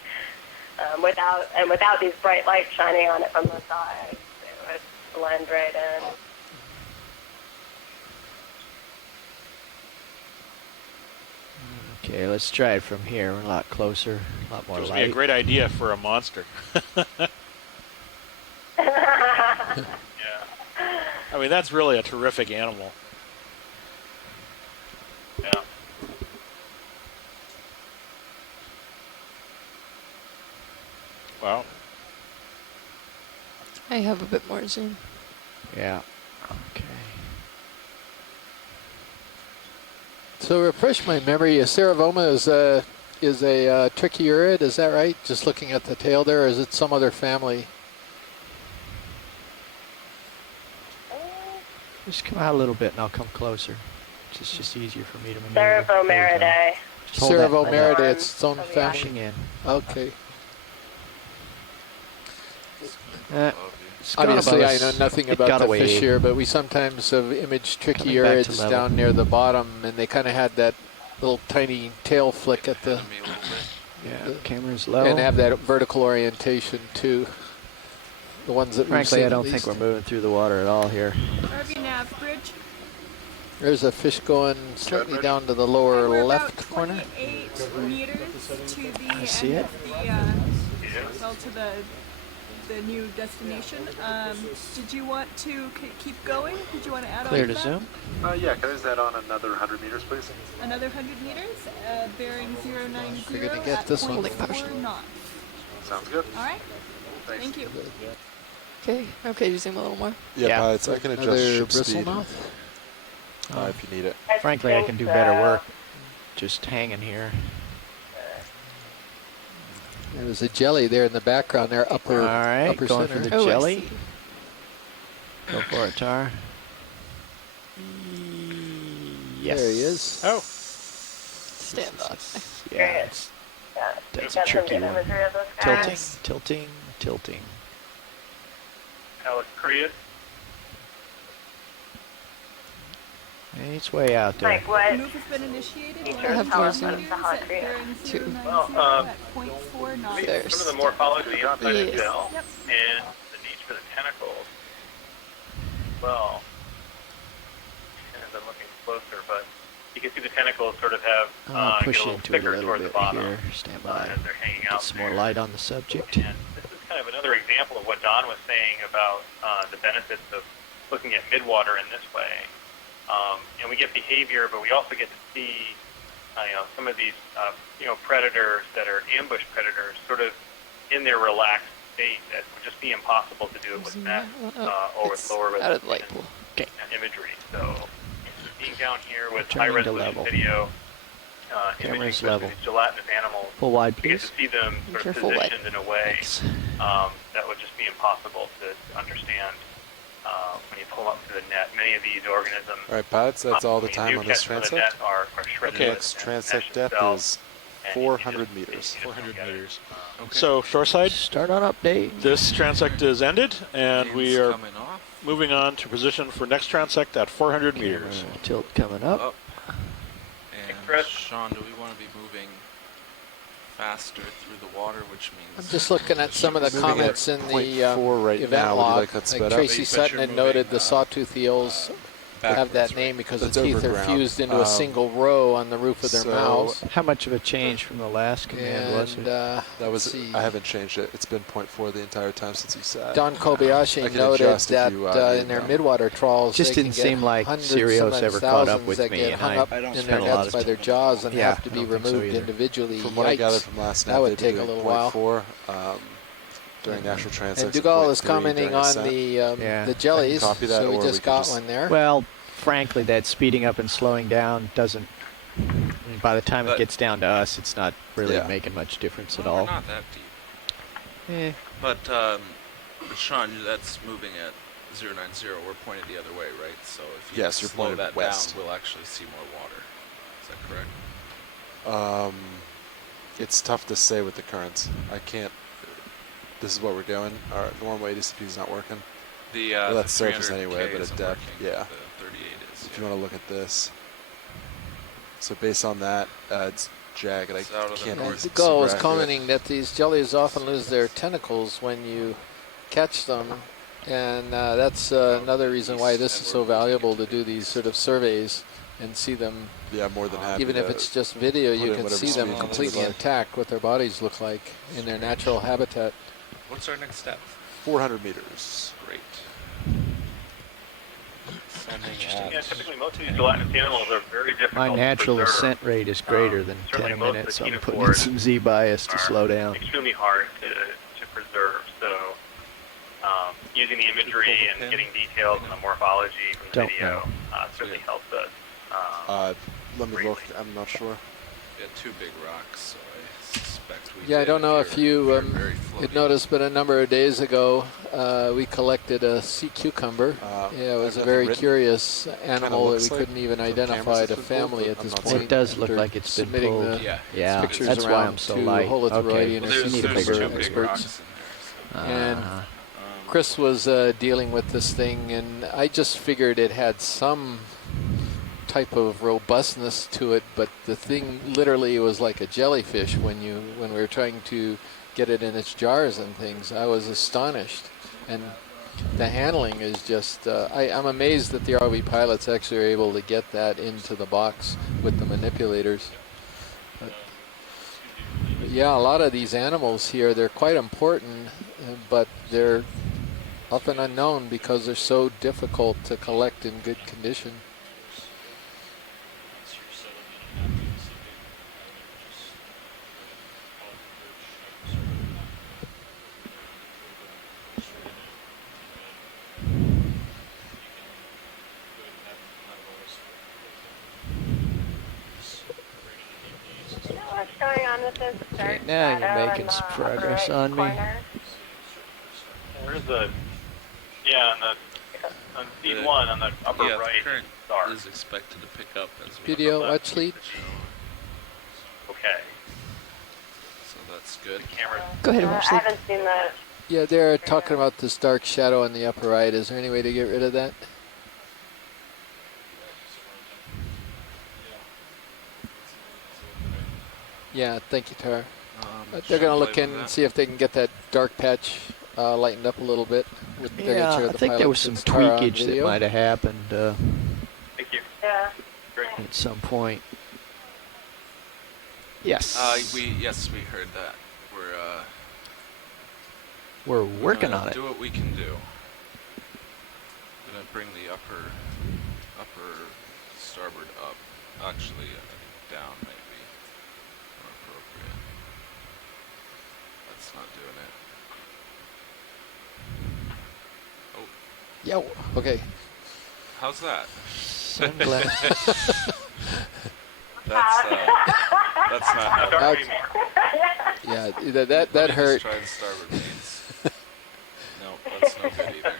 Without these bright lights shining on it from the side, it would blend right in. Okay, let's try it from here. We're a lot closer, a lot more This would light. be a great idea for a monster. Yeah. I mean, that's really a terrific animal. Yeah. Wow. I have a bit more zoom. Yeah. Okay. So refresh my memory. A Ceravoma is a trichiurid, is that right? Just looking at the tail there, or is it some other family? Just come out a little bit and I'll come closer. It's just easier for me to maneuver. Ceravomeridae. Just hold that Ceravomeridae, level. it's its own Pushing family. in. Okay. It's gone Obviously, above I us. know nothing It about got the away. fish here, but we sometimes have imaged Coming back to trichiurids level. down near the bottom, and they kind of had that little tiny tail flick at the, Me a little bit. Yeah, camera's low. and have that vertical orientation too. The ones that we've Frankly, seen I don't at think least. we're moving through the water at all here. RV nav bridge. There's a fish going slightly down to the lower We're left about corner. 28 meters to the end see it. of to the new destination. Did you want to keep going? Did you want to add Clear on to that? zoom. Yeah, can I just add on another 100 meters, please? Another 100 meters, bearing 090 We're gonna get at this one. 0.4 knots. Sounds good. All right. Thanks. Thank you. Okay. Okay, you zoom a little more. Yeah, Yeah. pilots, I can adjust Another ship speed. bristlemouth. if you need it. Frankly, I can do better work just hanging here. There's a jelly there in the background there, upper, All right, upper going center. for the jelly. Go for it, Tar. Yes. There he is. Oh. Stand on. Yeah, that's a tricky one. Tilting, Tilting. tilting, tilting. Alex Korea. It's way out there. Mike, what? Move has been initiated. Features have tell yours us on it's the hot Korea? Two. Well, at 0.4 knots. Maybe some of the morphology outside the shell and the needs for the tentacles. Well, as I'm looking closer, but you can see the tentacles sort of have I'll get push a little into it a thicker little toward the bit bottom here. Stand by. as they're hanging Get out some there. more light on the subject. And this is kind of another example of what Don was saying about the benefits of looking at midwater in this way. And we get behavior, but we also get to see some of these predators that are ambush predators sort of in their relaxed state that would just be impossible to do it with net or with lower out of the light resolution pool. imagery. So being down here with Turning high to resolution level. video Camera's imaging level. of these gelatinous animals, Full wide, we get please. to see them sort of Careful, wide. positioned in a way Thanks. that would just be impossible to understand when you pull up to the net. Many of these organisms. All right, pilots, that's all the when you time do on this catch them in the transect. net are shredded Okay. with Next the mesh transect depth itself, is and you 400 just- meters. you just 400 don't get it. meters. Okay. So shoreside, Start on update. this transect is ended, and we Plane's are coming off. moving on to position for next transect at 400 meters. Camera tilt coming up. Up. And Express. Sean, do we want to be moving faster through the water, which means I'm just looking at some of the Moving at comments in the 0.4 right event now. Would you log. like that sped up? Tracy But Sutton you're had moving, noted the sawtooth eels have that backwards, name because the That's teeth are overground. fused into a single row on the roof of their so- mouths. How much of a change from the last command was And it? That was. let's see. I haven't changed it. It's been 0.4 the entire time since you sat. Don I Kobayashi can noted adjust if that you, in their midwater trawls, Just they didn't can get seem like hundreds, Sirius sometimes ever caught up thousands with that me, get and hung I up don't in spend their a lot nets of by their jaws and Yeah, have to I be don't think so removed either. individually. From what I gathered Yikes. from last That night, would they take do a little while. 0.4 during the actual transect. And Dougal is 0.3 commenting during on ascent. the jellies, copy that, so we or just we could got just- one there. Well, frankly, that speeding up and slowing down doesn't. I mean, by the time it But- gets down to us, it's not really Yeah. making much difference at well, all. we're not that deep. Eh, But Sean, that's moving at 090. We're pointed the other way, right? So if you Yes, you're slow pointed that west. down, we'll actually see more water. Is that correct? It's tough to say with the currents. I can't. This is what we're doing. Our normal weight is if he's not working. The Well, that's the surface 300K anyway, but at isn't depth, working. yeah. The 38 is. If you want to look at this. So based on that, it's jagged. I It's out of the can't. north. really Dougal was super accurate. commenting that these jellies often lose their tentacles when you catch them, and that's another reason why this is so valuable to do these sort of surveys and see them. Yeah, more than happy. Even if to it's just video, put you in can whatever see them speed you completely like. intact, what their bodies look like in their natural habitat. What's our next step? 400 meters. Great. Yeah, typically most of these gelatinous animals are very difficult my to natural preserve. ascent rate is greater than certainly 10 most of minutes. the I'm putting in ctenophores some Z bias to are slow down. extremely hard to preserve. So using the imagery and getting details on the morphology from the Don't video certainly helps us. Let me look. I'm not sure. We had two big rocks, so I suspect we Yeah, I did. don't know if you very had floaty. noticed, but a number of days ago, we collected a sea cucumber. Yeah, it was a nothing very written. curious animal that looks we like couldn't even from identify cameras the it's been pulled, family but at I'm this not point. It does look after like it's been submitting pulled. the Yeah. Yeah, pictures that's why around I'm so to light. holothuroidean Okay. or Well, sea there's cucumber two big experts. rocks in there. And Chris was dealing with this thing, and I just figured it had some type of robustness to it, but the thing literally was like a jellyfish when we were trying to get it in its jars and things. I was astonished, and the handling is just I'm amazed that the ROV pilots actually are able to get that into the box with the manipulators. But yeah, a lot of these animals here, they're quite important, but they're often unknown because they're so difficult to collect in good condition. this is the dark Now you're shadow making in some the progress upper right on me. corner. Where's the? Yeah, on feed The- one on the upper yeah, right. the current Dark. is expected to pick up as we Video, watch lead. Okay. So that's good. Go ahead and I watch the haven't seen the. Yeah, they're talking about this dark shadow on the upper right. Is there any way to get rid of that? Yeah, thank you, Tara. They're going to look in and see if they can get that dark patch lightened up a little bit. With the Yeah, nature of I the think there was pilot some since Tara on tweakage that video. might have happened Thank you. Yeah. Great. at some point. Yes. We heard that. We're working gonna on it. Do what we can do. Gonna bring the upper starboard up. Actually, down maybe more appropriate. That's not doing it. Yo, okay. How's that? Sunglasses. That's not how Dark Ouch. anymore. Yeah, that Let me hurt. just try the starboard leads. No, that's no good either.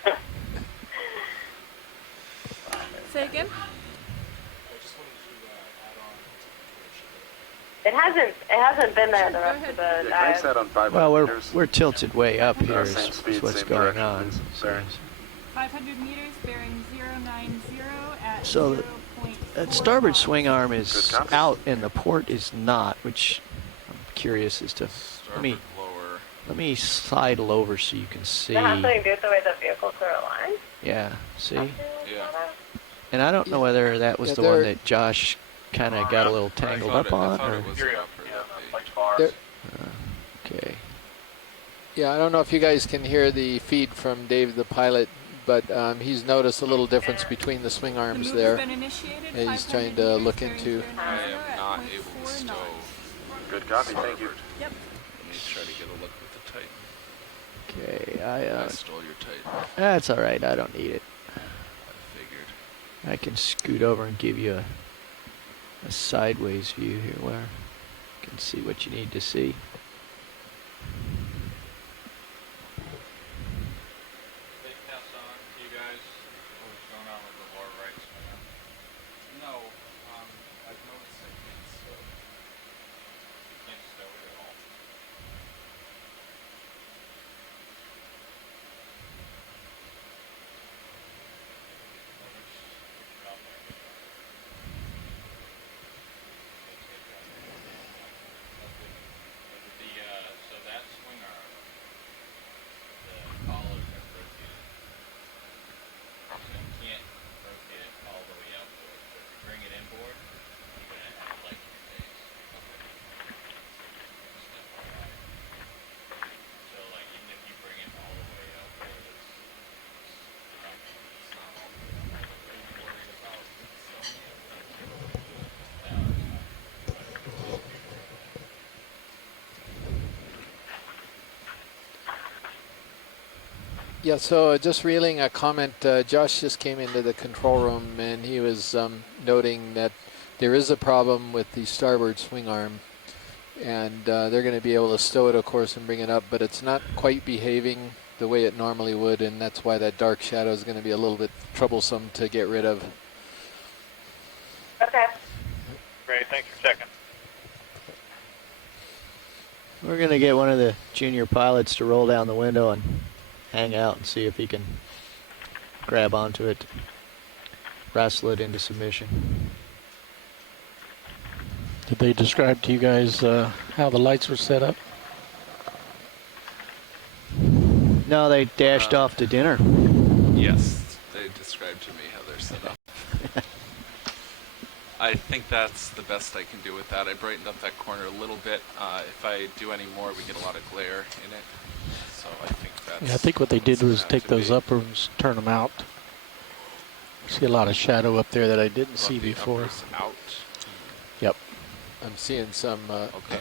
Say again? It hasn't been there the Go rest of the Yeah, can I set on 500 Well, meters? we're tilted way up here. Same Is speed, what's same going direction, on. please. So, Bearing. 500 meters, bearing 090 at So 0.4 that starboard knots. swing arm Good is copy. out and the port is not, which I'm curious as to. Starboard lower. Let me sidle over so you can see. It has something to do with the way the vehicles are aligned. Yeah, see? Yeah. And I don't know whether that was Yeah, the one they're- that Josh kind of got a little tangled I up on. thought Or? it was Here we the go. upper Yeah, that like bars. There- Okay. Yeah, I don't know if you guys can hear the feed from Dave the pilot, but he's noticed a little difference between the swing The arms move there. has been initiated. And he's 500 trying to meters, look bearing into. 090 I am at not 0.4 able to stow. knots. Good copy, thank you. Yep. Let me try to get a look with the Titan. Okay, I stole your Titan. that's all right. I don't need it. I figured. I can scoot over and give you a sideways view here where you can see what you need to see. No, I've noticed I can't stow. Can't stow it at all. So that swing arm, the collars are rotated. So you can't rotate it all the way outboard. So if you bring it inboard, you're going to have light in your face. Just FYI. So like even if you bring it all the way outboard, it's not all the way outboard. Are you worried about some Yeah, so just reeling a comment, Josh just came into the control room and he was noting that there is a problem with the starboard swing arm, and they're going to be able to stow it, of course, and bring it up, but it's not quite behaving the way it normally would, and that's why that dark shadow is going to be a little bit troublesome to get rid of. Okay. Great, thanks for checking. We're going to get one of the junior pilots to roll down the window and hang out and see if he can grab onto it, wrestle it into submission. Did they describe to you guys how the lights were set up? No, they dashed off to dinner. Yes, they described to me how they're set up. I think that's the best I can do with that. I brightened up that corner a little bit. If I do any more, we get a lot of glare in it. So I think that's... Yeah, I think what they did was take those uppers, turn them out. See a lot of shadow up there that I didn't see before. Out. Yep. I'm seeing some Okay.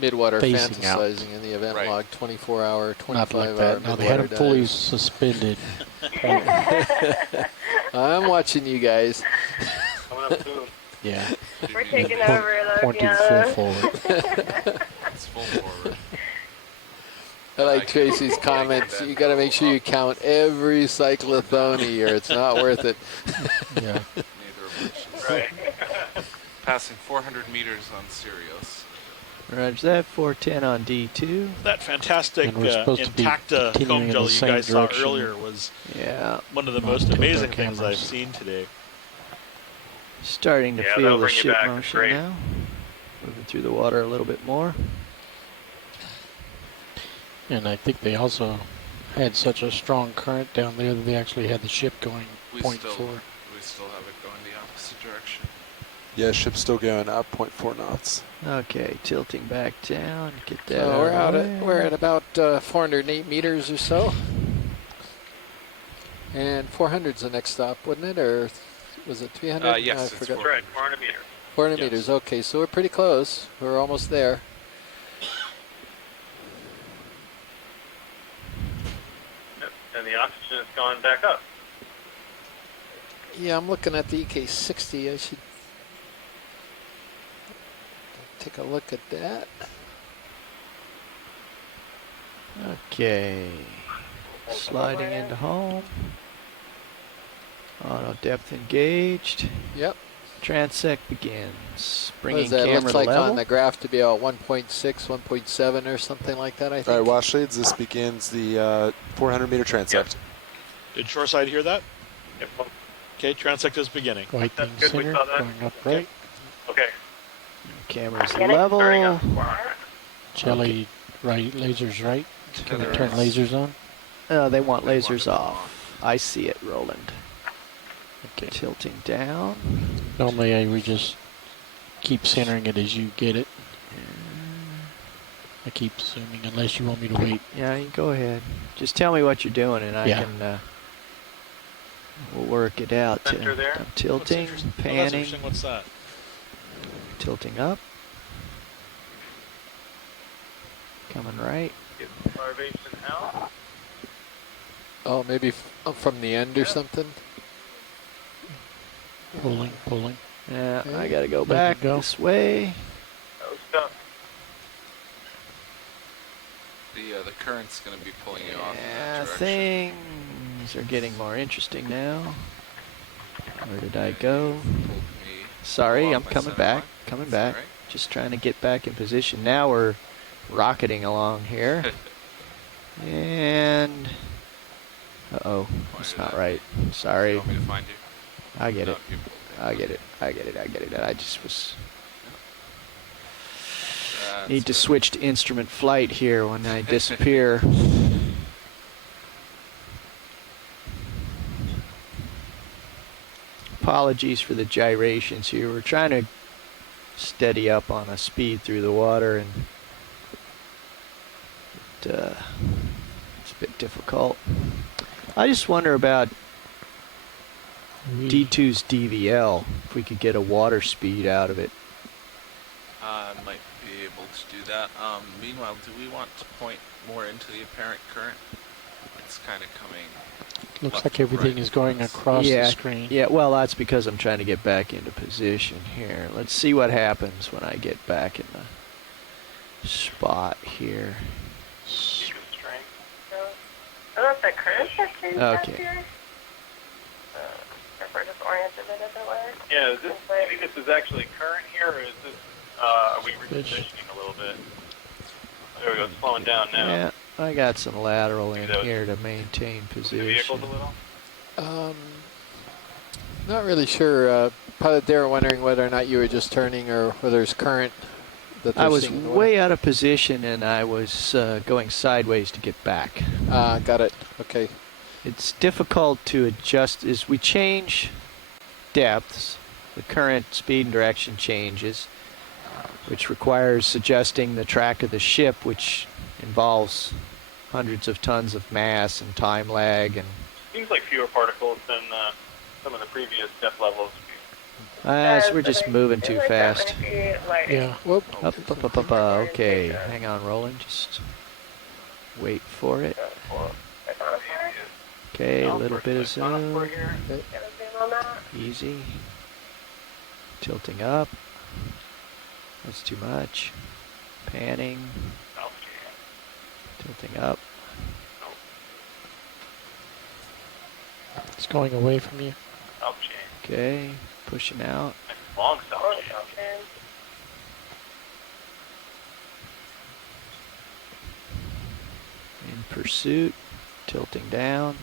Midwater Facing out. fantasizing in the event Right. log, 24-hour, 25-hour Not like that. No, they had them Midwater fully dives. suspended. I'm watching you guys. Coming up soon. Yeah. We're taking over pointing full forward. It's full forward. I like Tracy's comments. You got to make sure you count every cyclothone a year. It's not worth it. Yeah. Neither of which is right. Passing 400 meters on Sirius. Roger that. 410 on D2. That fantastic And we're supposed to be Intacta continuing comb in gel the you same guys saw direction. earlier was one of the Not most tilt our amazing things I've cameras. seen today. Starting to Yeah, feel that'll the bring you ship back. motion Great. now. Moving through the water a little bit more. And I think they also had such a strong current down there that they actually had the ship going We 0.4. still have it going the opposite direction. Yeah, ship's still going up 0.4 knots. Okay, tilting back down. Get that. So out we're of out the at way. we're at about 408 meters or so. And 400's the next stop, wouldn't it? Or was it 300? Yes, I it's forgot. 400. Right, 400 meters. 400 Yes. meters. Okay, so we're pretty close. We're almost there. Yep. And the oxygen has gone back up. Yeah, I'm looking at the EK60. I should take a look at that. Okay. Sliding into home. Auto depth engaged. Yep. Transect begins. What Bringing does that camera looks to like level. on the graph to be about 1.6, 1.7 or something like that, I All think. right, wash leads. This begins the 400 meter transect. Did Shoreside hear that? Yep. Okay, transect is beginning. White beam That's good, we center, saw that. going up right. Okay. Cameras Starting level. up. Jelly right, lasers right. Can we turn lasers on? They want lasers off. I see it, Roland. Okay. Tilting down. Normally we just keep centering it as you get it. I keep zooming unless you want me to wait. Yeah, you go ahead. Just tell me what you're doing and I Yeah. can we'll work it out. Center there. I'm tilting, Oh, that's panning, interesting. What's that? tilting up. Coming right. Get starvation out. Oh, maybe from the end or something. Pulling, pulling. Yeah, Okay. I gotta go Let it back go. this way. That was tough. The current's going to be pulling you off in Yeah, that direction. things are getting more interesting now. Where did I go? Pulled me Sorry, off I'm my coming center back. line. Coming Is that back. right? Just trying to get back in position. Now we're rocketing along here. And uh-oh, that's not right. You Sorry. want me to find you? I get No, it. you pulled me. I get it. I get it. I get it. I just was That's need to good. switch to instrument flight here when I disappear. Apologies for the gyrations here. We're trying to steady up on a speed through the water, and it's a bit difficult. I just wonder about D2's DVL, if we could get a water speed out of it. Might be able to do that. Meanwhile, do we want to point more into the apparent current? It's kind of coming. Looks left like to everything right. is going across yeah, the screen. Yeah, well, that's because I'm trying to get back into position here. Let's see what happens when I get back in the spot here. Keep it straight. I don't know if the current has changed back Okay. here. If we're just oriented a different way. Yeah, is this, do you think this is actually current here, or is this, are we repositioning a little bit? There we go, it's slowing down now. Yeah, I got some lateral in Those- here to maintain The vehicles position. a little? Not really sure. Pilot there wondering whether or not you were just turning or whether there's current that they're I was seeing in the way out of position and I was going sideways to get back. water. Got it. Okay. It's difficult to adjust as we change depths. The current speed and direction changes, which requires adjusting the track of the ship, which involves hundreds of tons of mass and time lag. And Seems like fewer particles than some of the previous depth levels. so we're just moving too fast. Yeah. Whoop. Up. Okay, hang on, Roland. Just wait for it. Okay, a little bit of zoom. Easy. Tilting up. That's too much. Panning. Tilting up. It's going away from you. Okay, pushing out. Long In pursuit, tilting down.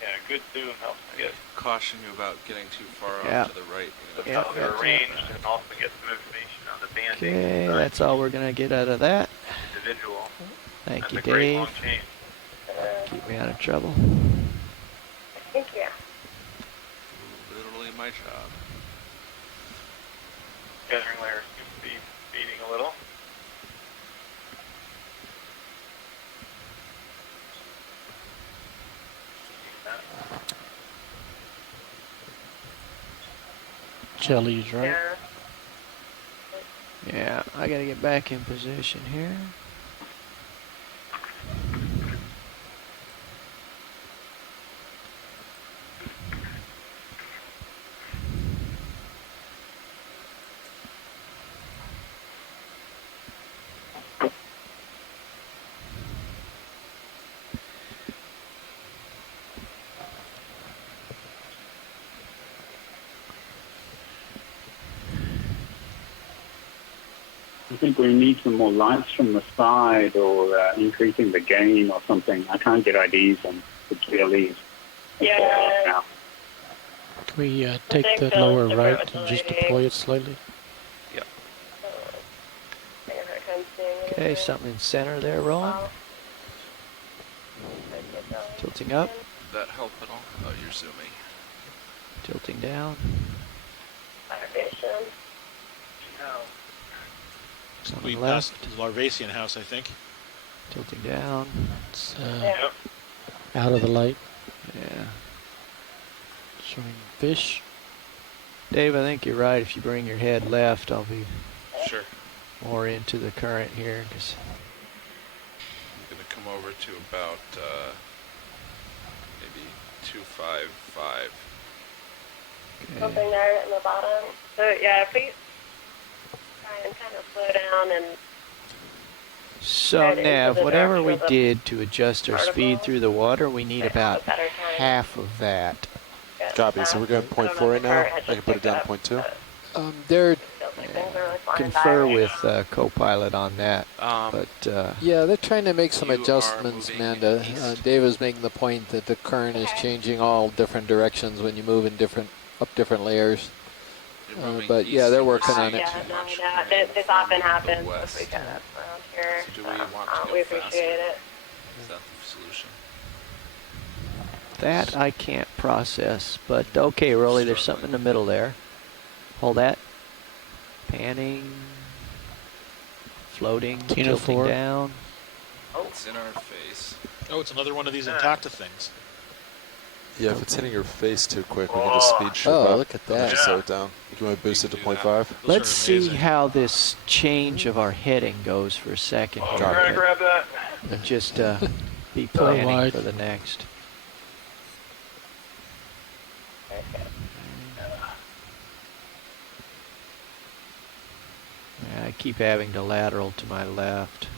Yeah, good zoom helps to get Caution you about getting too far Yeah. off to the right. the Yeah, top of the range and also get some information on the banding. Okay, that's all we're gonna get out of that. Individual. Thank That's you, a great long Dave. chain. Keep me out of trouble. Thank you. Literally my job. Gathering layers seem to be fading a little. Jelly's right. Yeah, I gotta get back in position here. I think we need some more lights from the side or increasing the gain or something. I can't get IDs on the GLEs. Yeah. Now. Can we take the lower right and just deploy it slightly? Yep. Okay, something in center there, rolling. Tilting up, That help at all? Oh, you're zooming. tilting down. We On the passed left, the Larvasian house, I think. tilting down. It's out of the light. Yeah. Showing fish. Dave, I think you're right. If you bring your head left, I'll be Sure. more into the current here. 'Cause I'm gonna come over to about maybe 255. Something there in the bottom. So yeah, if we try and kind of slow down and So, Right into Nav, the whatever direction we of the did to adjust our speed particle. through the water, we need about better time. half of that. get Copy. So we're going fast. 0.4 right now. I I can put it down to 0.2. They're Feels like things are really flying confer by. with Copilot on that. But Yeah, they're trying to make some You are adjustments, moving Amanda. east. Dave was making the point that the current is changing all different directions when you move in up different layers. You're moving But yeah, east they're and working we're on seeing it. Yeah, too no, much yeah. coming This from often the happens west. if we get up around here. So do we want to we go faster? appreciate it. Is that the solution? that I can't process. But okay, Rolly, there's something in the middle there. Hold that. Panning. Floating. Tina Tilting 4. down. It's in our face. Oh, it's another one of these Intacta things. Yeah, if it's hitting your face too quick, we can just speed shift up. Oh, look at And then that. just slow it down. Do you want to boost it to 0.5? Let's are see amazing. how this change of our heading goes for a second. Oh, here. trying to grab that. But just be planning wide. for the next. Yeah, I keep having to lateral to my left.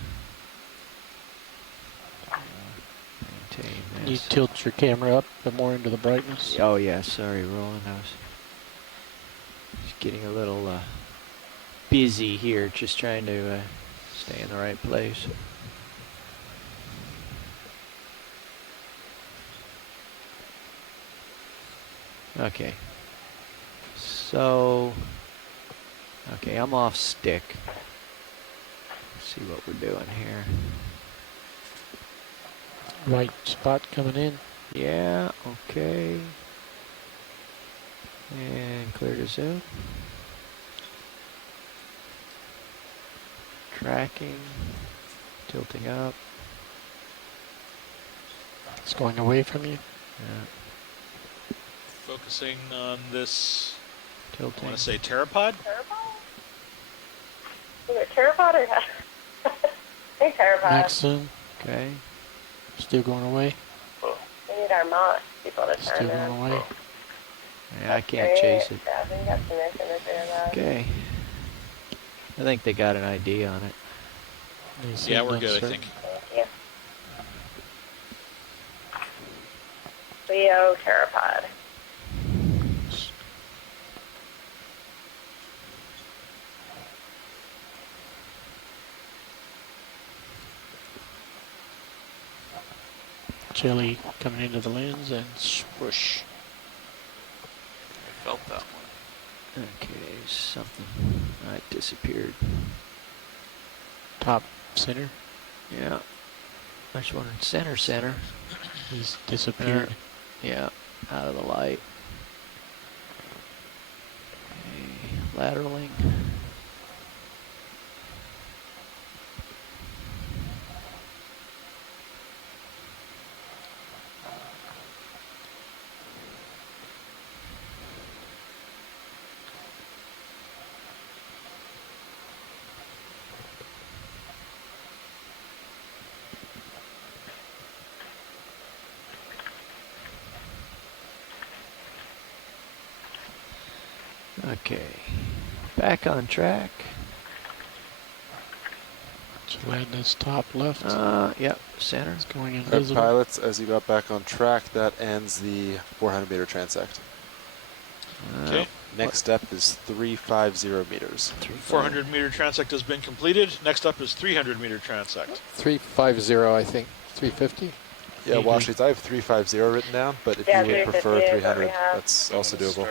Maintain You this. tilt your camera up a bit more into the brightness. Oh yeah, sorry, Roland. I was just getting a little busy here, just trying to stay in the right place. Okay. So, okay, I'm off stick. Let's see what we're doing here. Right spot coming in. Yeah, okay. And clear to zoom. Tracking. Tilting up. It's going away from you. Yeah. Focusing on this, I Tilting. want to say pteropod. Is it pteropod or I think pteropod. Max zoom. Okay. Still going away. We need our mock people to Still turn going in. away. Yeah, I can't chase it. Yeah, I think that's some imagery of that. Okay. I think they got an ID on it. Yeah, we're good, I think. Thank you. Leo Pteropod. Jelly coming into the lens and swoosh. I felt that one. Okay, something. It disappeared. Top center. Yeah. There's one in center. He's disappeared. Yeah, out of the light. Okay, lateraling. Okay, back on track. Gelatinous top left. Yep, center. It's going All right, invisible. pilots, as you got back on track, that ends the 400 meter transect. Okay. Next step is 350 meters. 400 meter transect has been completed. Next up is 300 meter transect. 350, I think. 350? Yeah, Washleys, I have 350 written down, but if Yeah, you would prefer 350 is what 300, we have. that's also doable.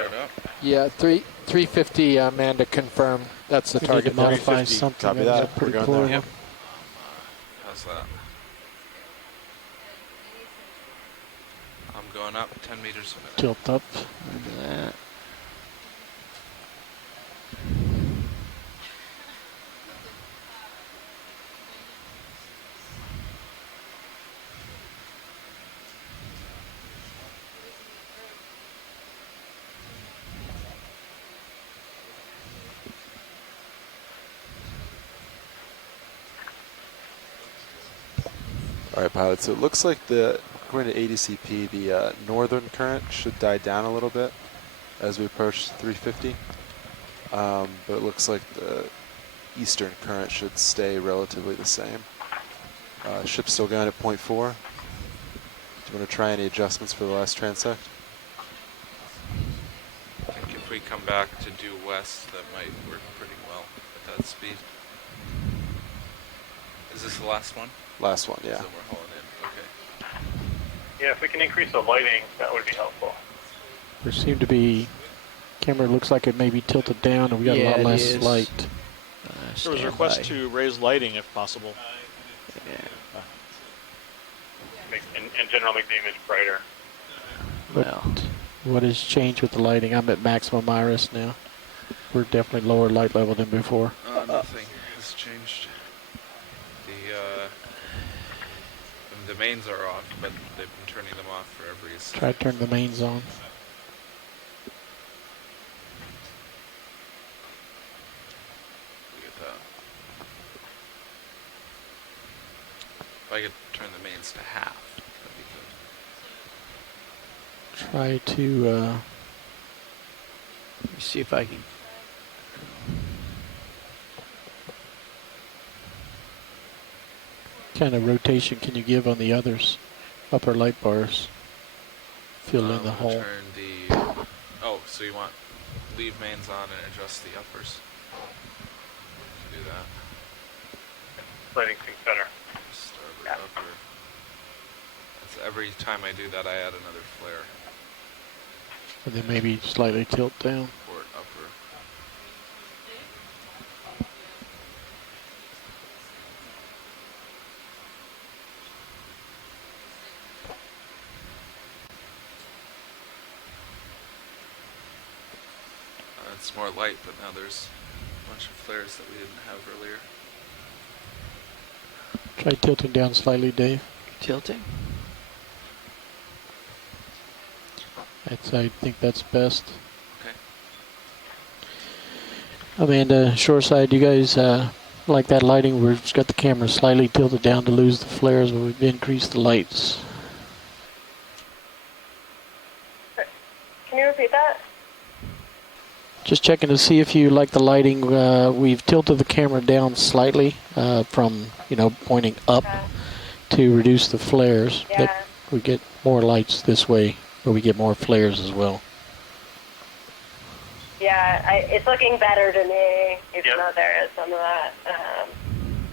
Yeah, 350, Amanda confirmed. That's the We need to target. now. modify 350. something. Copy That was that. a pretty We're going poor there. one. How's that? I'm going up 10 meters a minute. Tilt up. Look at that. All right, pilots, so it looks like according to ADCP, the northern current should die down a little bit as we approach 350. But it looks like the eastern current should stay relatively the same. Ship's still going at 0.4. Do you want to try any adjustments for the last transect? I think if we come back to due west, that might work pretty well at that speed. Is this the last one? Last one, yeah. So we're hauling in. Okay. Yeah, if we can increase the lighting, that would be helpful. There seemed to be, camera looks like it may be tilted down and we got a lot it less is. light. There was a request to raise lighting if possible. In general, make the image brighter. Well, What has changed with the lighting? I'm at maximum iris now. We're definitely lower light level than before. Nothing has changed. The mains are off, but they've been turning them off for every second. Try to turn the mains on. Look at that. If I could turn the mains to half, that'd be good. Try to, let me see if I can. kind of rotation can you give on the others? Upper light bars. Fill in the hole. Turn the. Oh, so you want leave mains on and adjust the uppers. Do that. Lighting sync better. Starboard upper. That's every time I do that, I add another flare. And then maybe slightly tilt down. Port upper. It's more light, but now there's a bunch of flares that we didn't have earlier. Try tilting down slightly, Dave. Tilting? I think that's best. Okay. Amanda, shoreside, you guys like that lighting? We've just got the camera slightly tilted down to lose the flares, but we've increased the lights. Can you repeat that? Just checking to see if you like the lighting. We've tilted the camera down slightly from, pointing up to reduce the flares. Yeah. But we get more lights this way, but we get more flares as well. Yeah, it's looking better to me, even though there is some of that,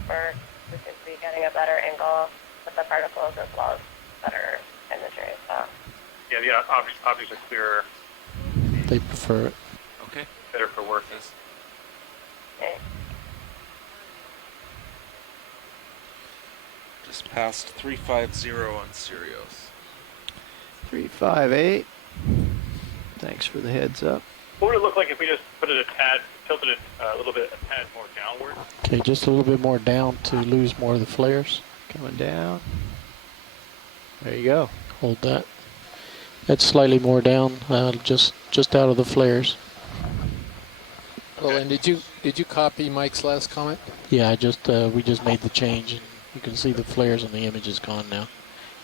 where we seem to be getting a better angle with the particles as well as better imagery. So. Yeah, the objects are clearer. They prefer it. Okay. Better for work. Okay. Just past 350 on Sirius. 358. Thanks for the heads up. What would it look like if we just put it tilted it a little bit, a tad more downward? Okay, just a little bit more down to lose more of the flares. Coming down. There you go. Hold that. That's slightly more down, just out of the flares. Well, and did you copy Mike's last comment? Yeah, we just made the change, and you can see the flares and the image is gone now.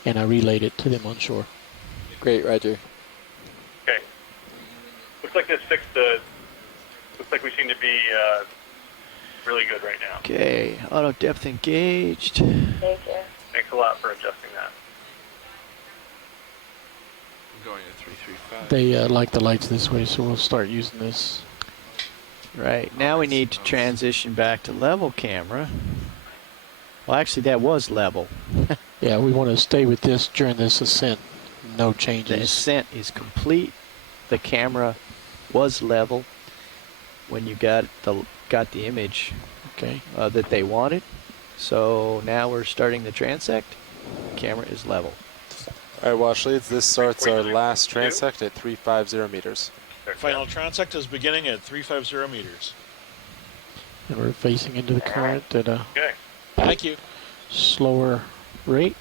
And I relayed it to them on shore. Great, Roger. Okay. Looks like this fixed the. Looks like we seem to be really good right now. Okay, auto depth engaged. Thank you. Thanks a lot for adjusting that. I'm going to 335. They like the lights this way, so we'll start using this. Right, now we need to transition back to level camera. Well, actually, that was level. Yeah, we want to stay with this during this ascent. No changes. The ascent is complete. The camera was level when you got the image that they wanted. So now we're starting the transect. Camera is level. All right, wash leads. This starts our last transect at 350 meters. Final transect is beginning at 350 meters. And we're facing into the current at a Thank you. slower rate.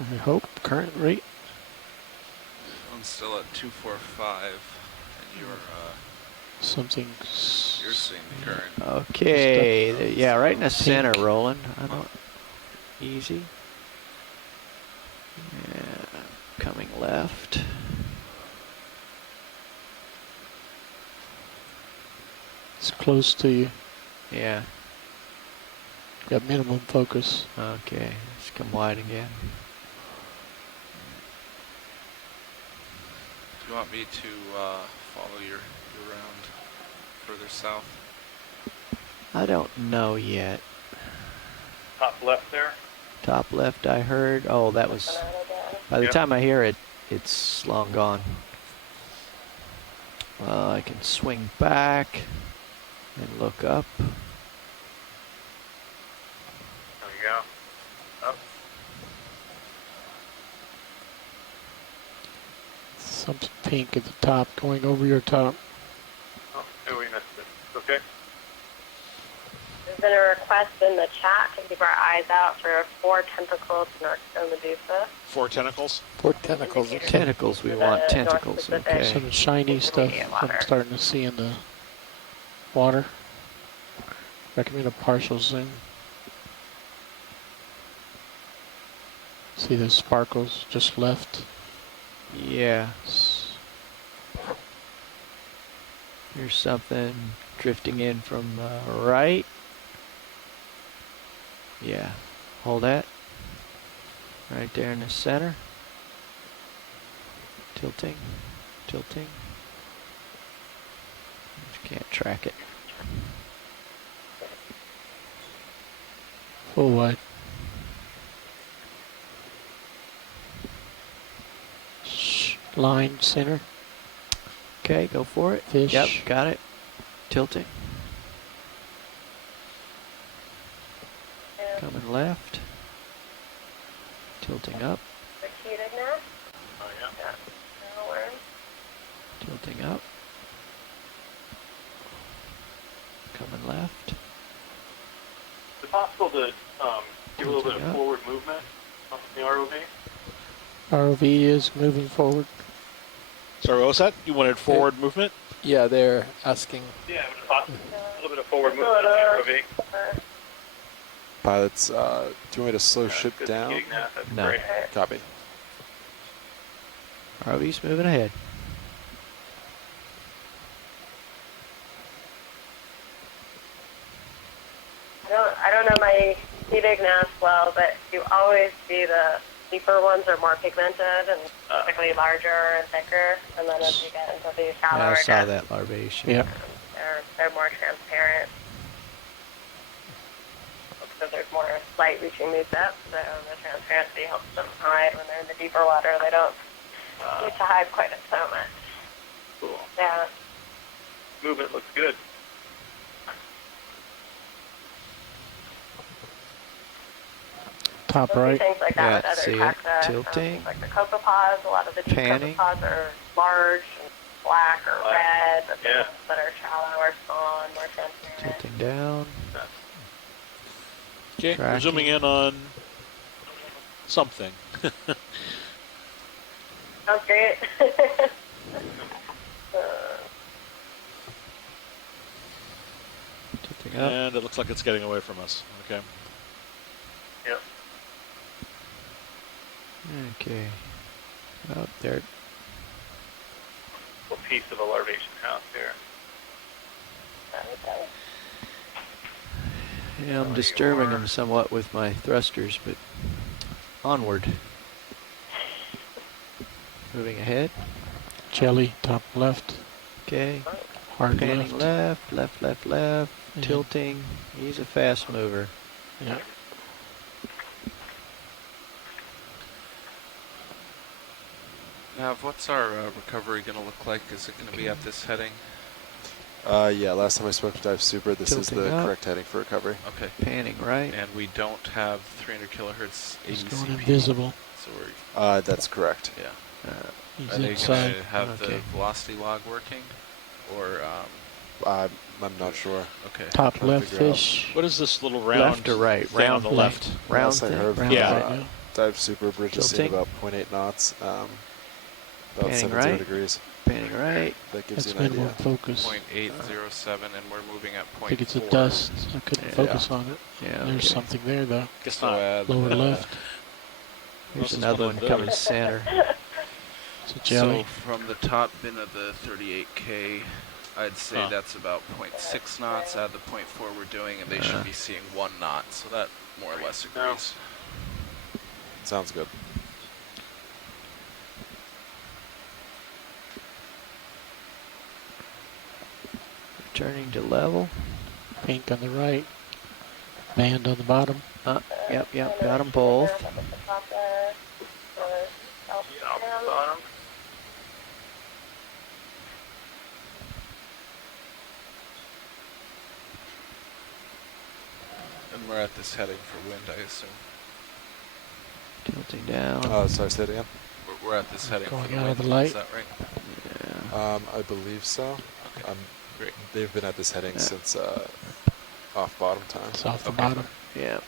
I hope current rate. I'm still at 245, and you're Something. you're seeing the current. Okay, yeah, right in the center, Roland. Easy. Yeah, coming left. It's close to you. Yeah. Got minimum focus. Okay, let's come wide again. Do you want me to follow your round further south? I don't know yet. Top left there. Top left, I heard. Oh, that was. By the time I hear it, it's long gone. I can swing back and look up. There you go. Up. Something pink at the top, going over your top. Oh, we missed it. Okay. There's been a request in the chat to keep our eyes out for 4 tentacles North Medusa. 4 tentacles? 4 tentacles. Tentacles, we want tentacles. Okay. Some shiny stuff I'm starting to see in the water. Recommend a partial zoom. See the sparkles just left? Yeah. Here's something drifting in from the right. Yeah. Hold that. Right there in the center. Tilting. Tilting. Just can't track it. Full wide. Line center. Okay, go for it. Fish. Yep, got it. Tilting. Coming left. Tilting up. Repeated now. Oh, yeah. No worries. Tilting up. Coming left. Is it possible to give a little bit of Up. forward movement on the ROV? ROV is moving forward. Sorry, what was that? You wanted forward movement? Yeah, they're asking. Yeah, it was possible. A little bit of forward movement on the ROV. Pilots, do you want me to slow ship down? No. Copy. ROV's moving ahead. don't know my seed ignace well, but you always see the deeper ones are more pigmented and typically larger and thicker. And then as you get into the Yeah, shallower I saw depths, that larvation. Yeah. they're more transparent. Because there's more light reaching these depths, so the transparency helps them hide. When they're in the deeper water, they don't need to hide quite so much. Cool. Yeah. Movement looks good. Top You'll see right. things like Yeah, that with see other it. taxa. Tilting. Like the copepods, a lot of the deep Panning. copepods are large and black or red, but the Yeah. ones that are shallow or small and more transparent. Tilting down. Okay, we're Tracking. zooming in on something. Sounds great. Tilting up. And it looks like it's getting away from us. Okay. Yep. Okay. Oh, there. A piece of a larvation house here. Yeah, I'm disturbing them somewhat with my thrusters, but onward. Moving ahead. Jelly, top left. Okay. Hard Panning left. left. Yeah. Tilting. He's a fast mover. Yeah. Nav, what's our recovery going to look like? Is it going to be at this heading? Yeah, last time I spoke to Dive Super, this is Tilting the up. correct heading for recovery. Okay. Panning right. And we don't have 300 kilohertz He's going ADCP. invisible. So we're, That's correct. yeah. He's Are they inside. going to have Okay. the velocity log working? Or, I'm not sure. okay. Top Trying to left figure out. fish. What is this little round Left or right? thing on Round the thing. left? Round Last I thing. heard, Round Yeah. right now. Dive Super bridge is Tilting. about 0.8 knots, about Panning 70 right. degrees. Panning right. That gives That's you an minimum idea. focus. 0.807, and we're moving at 0.4. I think it's a dust. I couldn't Yeah. focus on it. Yeah. There's okay. something there though. Guess So not. add Lower the- left. Here's This is another what one it coming does. center. It's a jelly. So from the top bin of the 38K, I'd say Huh. that's about 0.6 knots. Add the 0.4 we're doing, and they should be seeing 1 knot. So that more or less agrees. Sounds good. Turning to level. Pink on the right. Band on the bottom. Yep. Got them both. Bottom. And we're at this heading for wind, I assume. Tilting down. Sorry, say it again. We're at this heading Going for the out wind. of the light. Is that right? Yeah. I believe so. Okay. Great. They've been at this heading Yeah. since off bottom time. It's off the Okay. bottom. Yeah.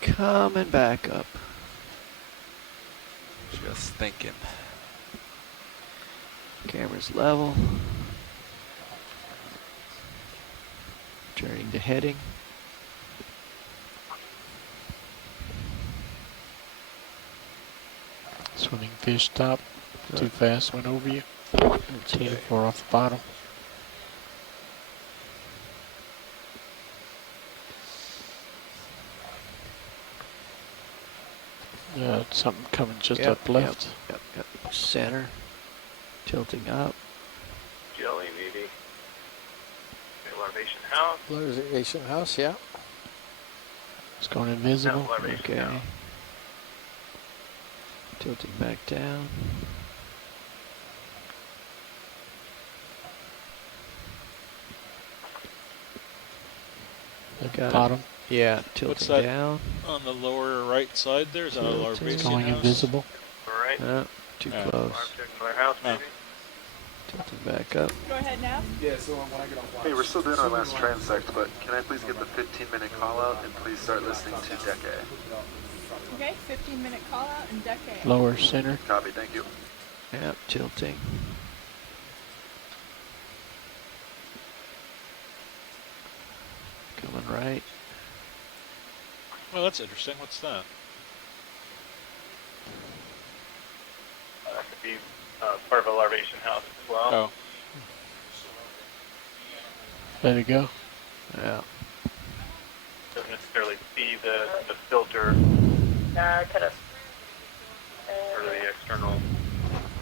Coming back up. Just thinking. Camera's level. Turning to heading. Swimming fish top. Too fast. Went over you. That's Tail okay. 4 off the bottom. Something coming just Yep, up left. Yep. Center. Tilting up. Jelly, maybe. Larvation house. Larvation house, yeah. It's going invisible. No, larvation Okay. house. Tilting back down. At Got it. bottom. Yeah, tilting What's that down. on the lower right side? There's a Tilting. larvation It's going house. invisible. All right. Too Yeah. close. Another house, Oh. maybe. Tilting back up. Go ahead now. Hey, we're still doing our last transect, but can I please get the 15-minute call out and please start listening to Decade? Okay, 15-minute call out and decade. Lower center. Copy, thank you. Yep, tilting. Coming right. Well, that's interesting. What's that? That could be part of a larvation house as well. Oh, Let it go. Yeah. Doesn't necessarily see the filter Kind of. or the external.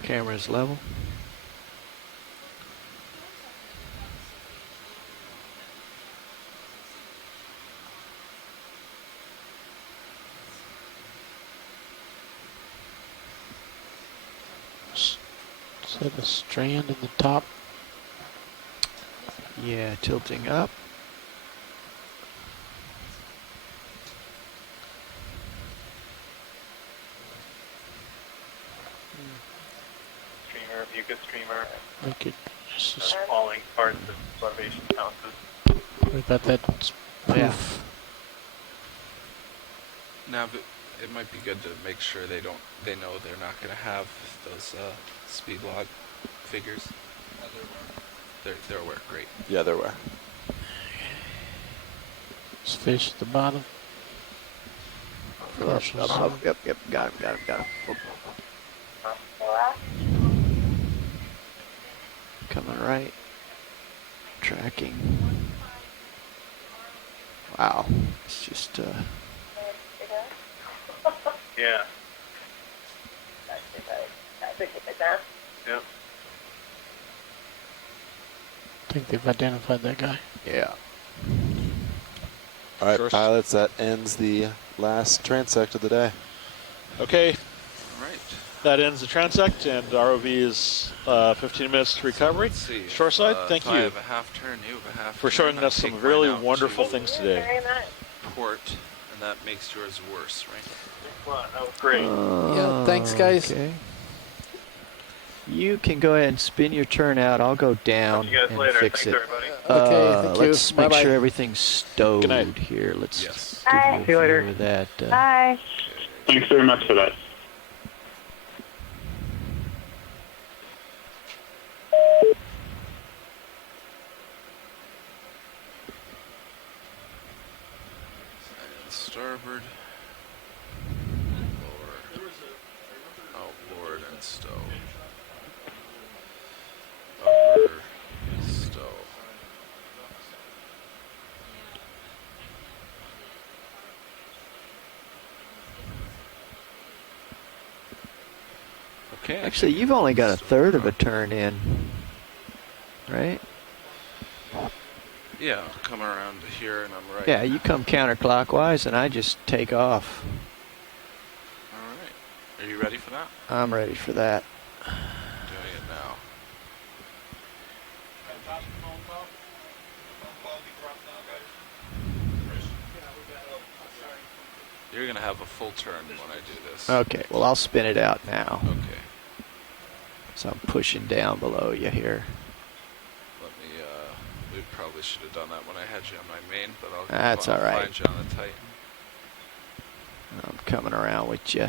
Camera's level. Set a strand in the top. Yeah, tilting up. Streamer, mucus streamer, Make it just falling parts of starvation houses. worry about that poof. Yeah. Now, but it might be good to make sure they know they're not going to have those speed log figures. They're aware. Great. Yeah, they're aware. There's fish at the bottom. Yep, got him. Oop. Coming right. Tracking. Wow. It's just, Yeah. Yep. I think they've identified that guy. Yeah. All right, pilots, that ends the last transect of the day. Okay. All right. That ends the transect, and ROV is 15 minutes to recovery. Let's see. Shoreside, thank I you have a half turn, you have a half for turn. showing I'll us some take really mine out wonderful to things today. Very much. Port, and that makes yours worse, right? That was great. Yeah, thanks, guys. Okay. You can go ahead and spin your turn out. I'll go down Talk to you guys and later. fix Thanks, it. everybody. Okay, thank you. Let's make Bye-bye. sure everything's stowed Good night. here. Let's Yes. give Bye. you a See you later. view of that. Bye. Thanks very much for that. And starboard. Lower. Outboard and stow. Upper. Stow. Okay. Actually, you've only got a third of a turn in, right? Yeah, I'll come around to here and I'm right. Yeah, you come counterclockwise and I just take off. Alright. Are you ready for that? I'm ready for that. Doing it now. You're going to have a full turn when I do this. Okay, well, I'll spin it out now. Okay. So I'm pushing down below you here. Let me, we probably should have done that when I had you on my main, but I'll, That's I'll all right. find you on the Titan. I'm coming around with you.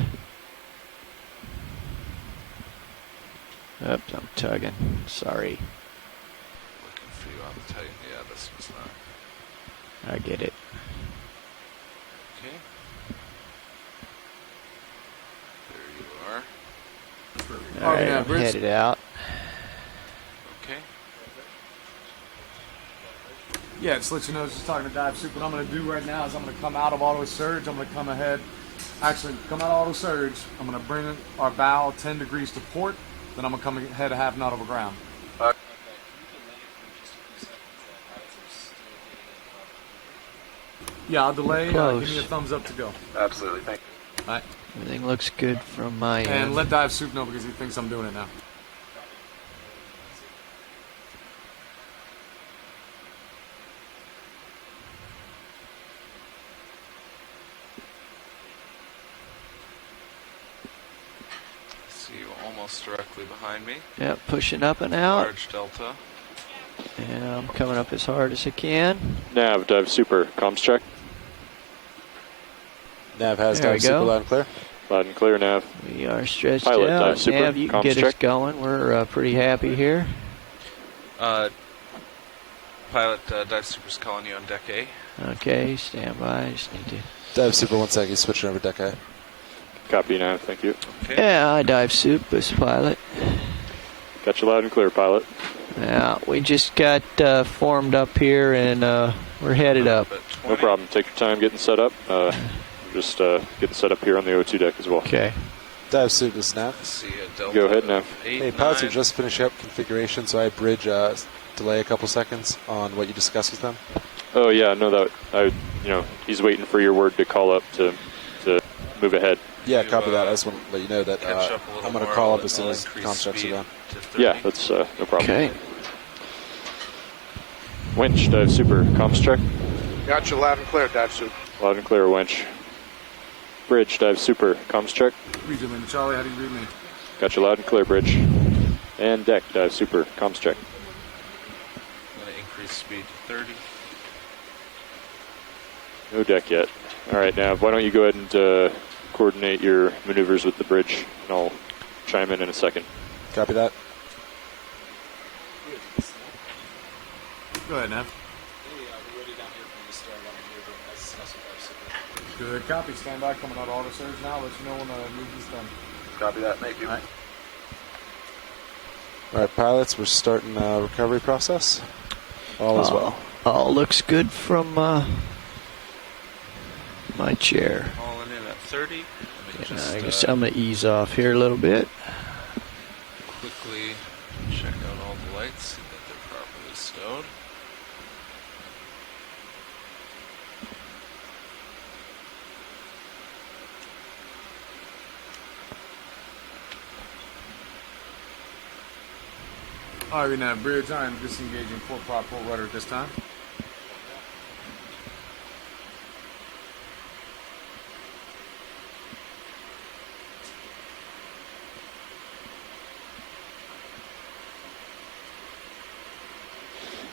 Oops, I'm tugging. Sorry. Looking for you on the Titan. Yeah, this was not. I get it. Okay. There you are. All right, I'm headed out. Okay. Yeah, just to let you know, just talking to Dive Soup. What I'm going to do right now is I'm going to come out of auto surge. I'm going to come ahead, actually come out of auto surge. I'm going to bring our bow 10 degrees to port. Then I'm going to come ahead a half knot over ground. Yeah, I'll delay. Give me a thumbs up to go. Absolutely, thank you. All right. Everything looks good from my And end. let Dive Soup know because he thinks I'm doing it now. See you almost directly behind me. Yep, pushing up and out. Large delta. And I'm coming up as hard as I can. Nav, dive super, comms check. Nav has There we dive super go. loud and clear. Loud and clear, Nav. We are stretched Pilot, out. dive super, Nav, you can comms get us check. going. We're pretty happy here. Pilot Dive Super's calling you on deck A. Okay, stand by. I just need to. Dive super, 1 sec. He's switching over to deck A. Copy, Nav, thank you. Okay. Yeah, I dive soup as pilot. Got you loud and clear, pilot. Yeah, we just got formed up here in We're headed up. No problem. Take your time getting set up. Just getting set up here on the O2 deck as well. Okay. Dive suit is Nav. Go ahead, Nav. Hey, pilots are just finishing up configuration, so I bridge delay a couple seconds on what you discussed with them. Oh yeah, no, he's waiting for your word to call up to move ahead. Yeah, copy that. I just want to let you know that I'm going to call up as soon as comms checks are done. Yeah, that's no problem. Okay. Winch, dive super, comms check. Got you loud and clear, dive suit. Loud and clear, winch. Bridge, dive super, comms check. Read you, Charlie. How do you read me? Got you loud and clear, bridge. And deck, dive super, comms check. I'm going to increase speed to 30. No deck yet. All right, Nav, why don't you go ahead and coordinate your maneuvers with the bridge, and I'll chime in a second. Copy that. Go ahead, Nav. Good copy. Stand by. Coming out auto surge now. Let you know when the move is done. Copy that. Thank you. All right, pilots, we're starting the recovery process. All is well. All looks good from my chair. Hauling in at 30. I guess I'm going to ease off here a little bit. Quickly check out all the lights, see that they're properly stowed. All right, now bridge. I am disengaging port prop, port rudder at this time.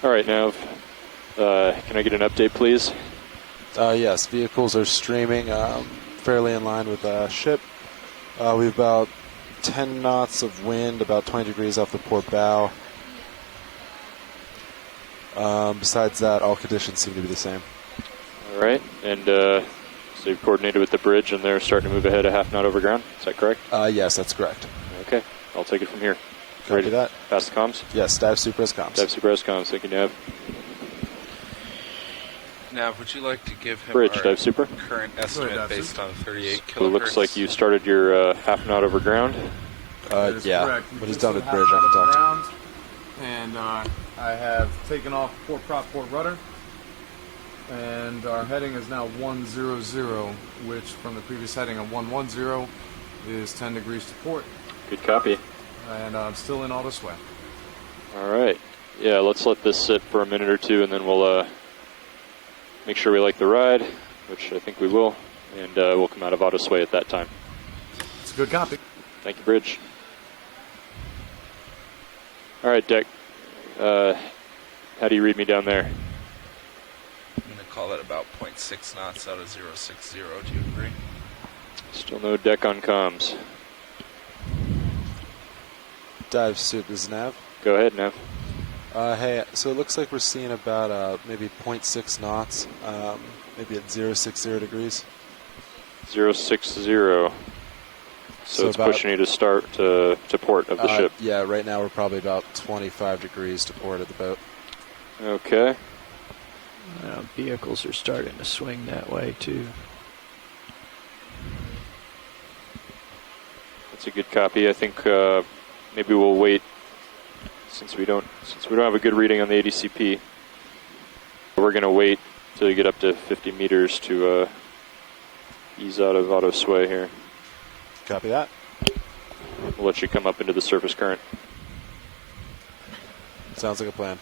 All right, Nav, can I get an update, please? Yes, vehicles are streaming fairly in line with ship. We have about 10 knots of wind, about 20 degrees off the port bow. Besides that, all conditions seem to be the same. All right, and so you've coordinated with the bridge, and they're starting to move ahead a half knot over ground. Is that correct? Yes, that's correct. Okay, I'll take it from here. Copy Ready? that. Pass the comms? Yes, dive super as comms. Dive super as comms. Thank you, Nav. Nav, would you like to give him Bridge, our dive super. current estimate based on 38 kilohertz? So it looks like you started your half knot over ground. Yeah, Correct. what he's done with bridge, I can talk to ground, and I have taken off port prop, port rudder, and our heading is now 100, which from the previous heading of 110 is 10 degrees to port. Good copy. And I'm still in auto sway. All right. Yeah, let's let this sit for a minute or two, and then we'll make sure we like the ride, which I think we will, and we'll come out of auto sway at that time. It's a good copy. Thank you, Bridge. All right, Deck. How do you read me down there? I'm going to call it about 0.6 knots out of 060. Do you agree? Still no deck on comms. Dive suit is Nav. Go ahead, Nav. Hey, so it looks like we're seeing about maybe 0.6 knots, maybe at 060 degrees. 060. So it's about, pushing you to start to port of the ship. Yeah, right now we're probably about 25 degrees to port of the boat. Okay. Vehicles are starting to swing that way too. That's a good copy. I think maybe we'll wait since we don't have a good reading on the ADCP. We're going to wait till you get up to 50 meters to ease out of auto sway here. Copy that. We'll let you come up into the surface current. Sounds like a plan.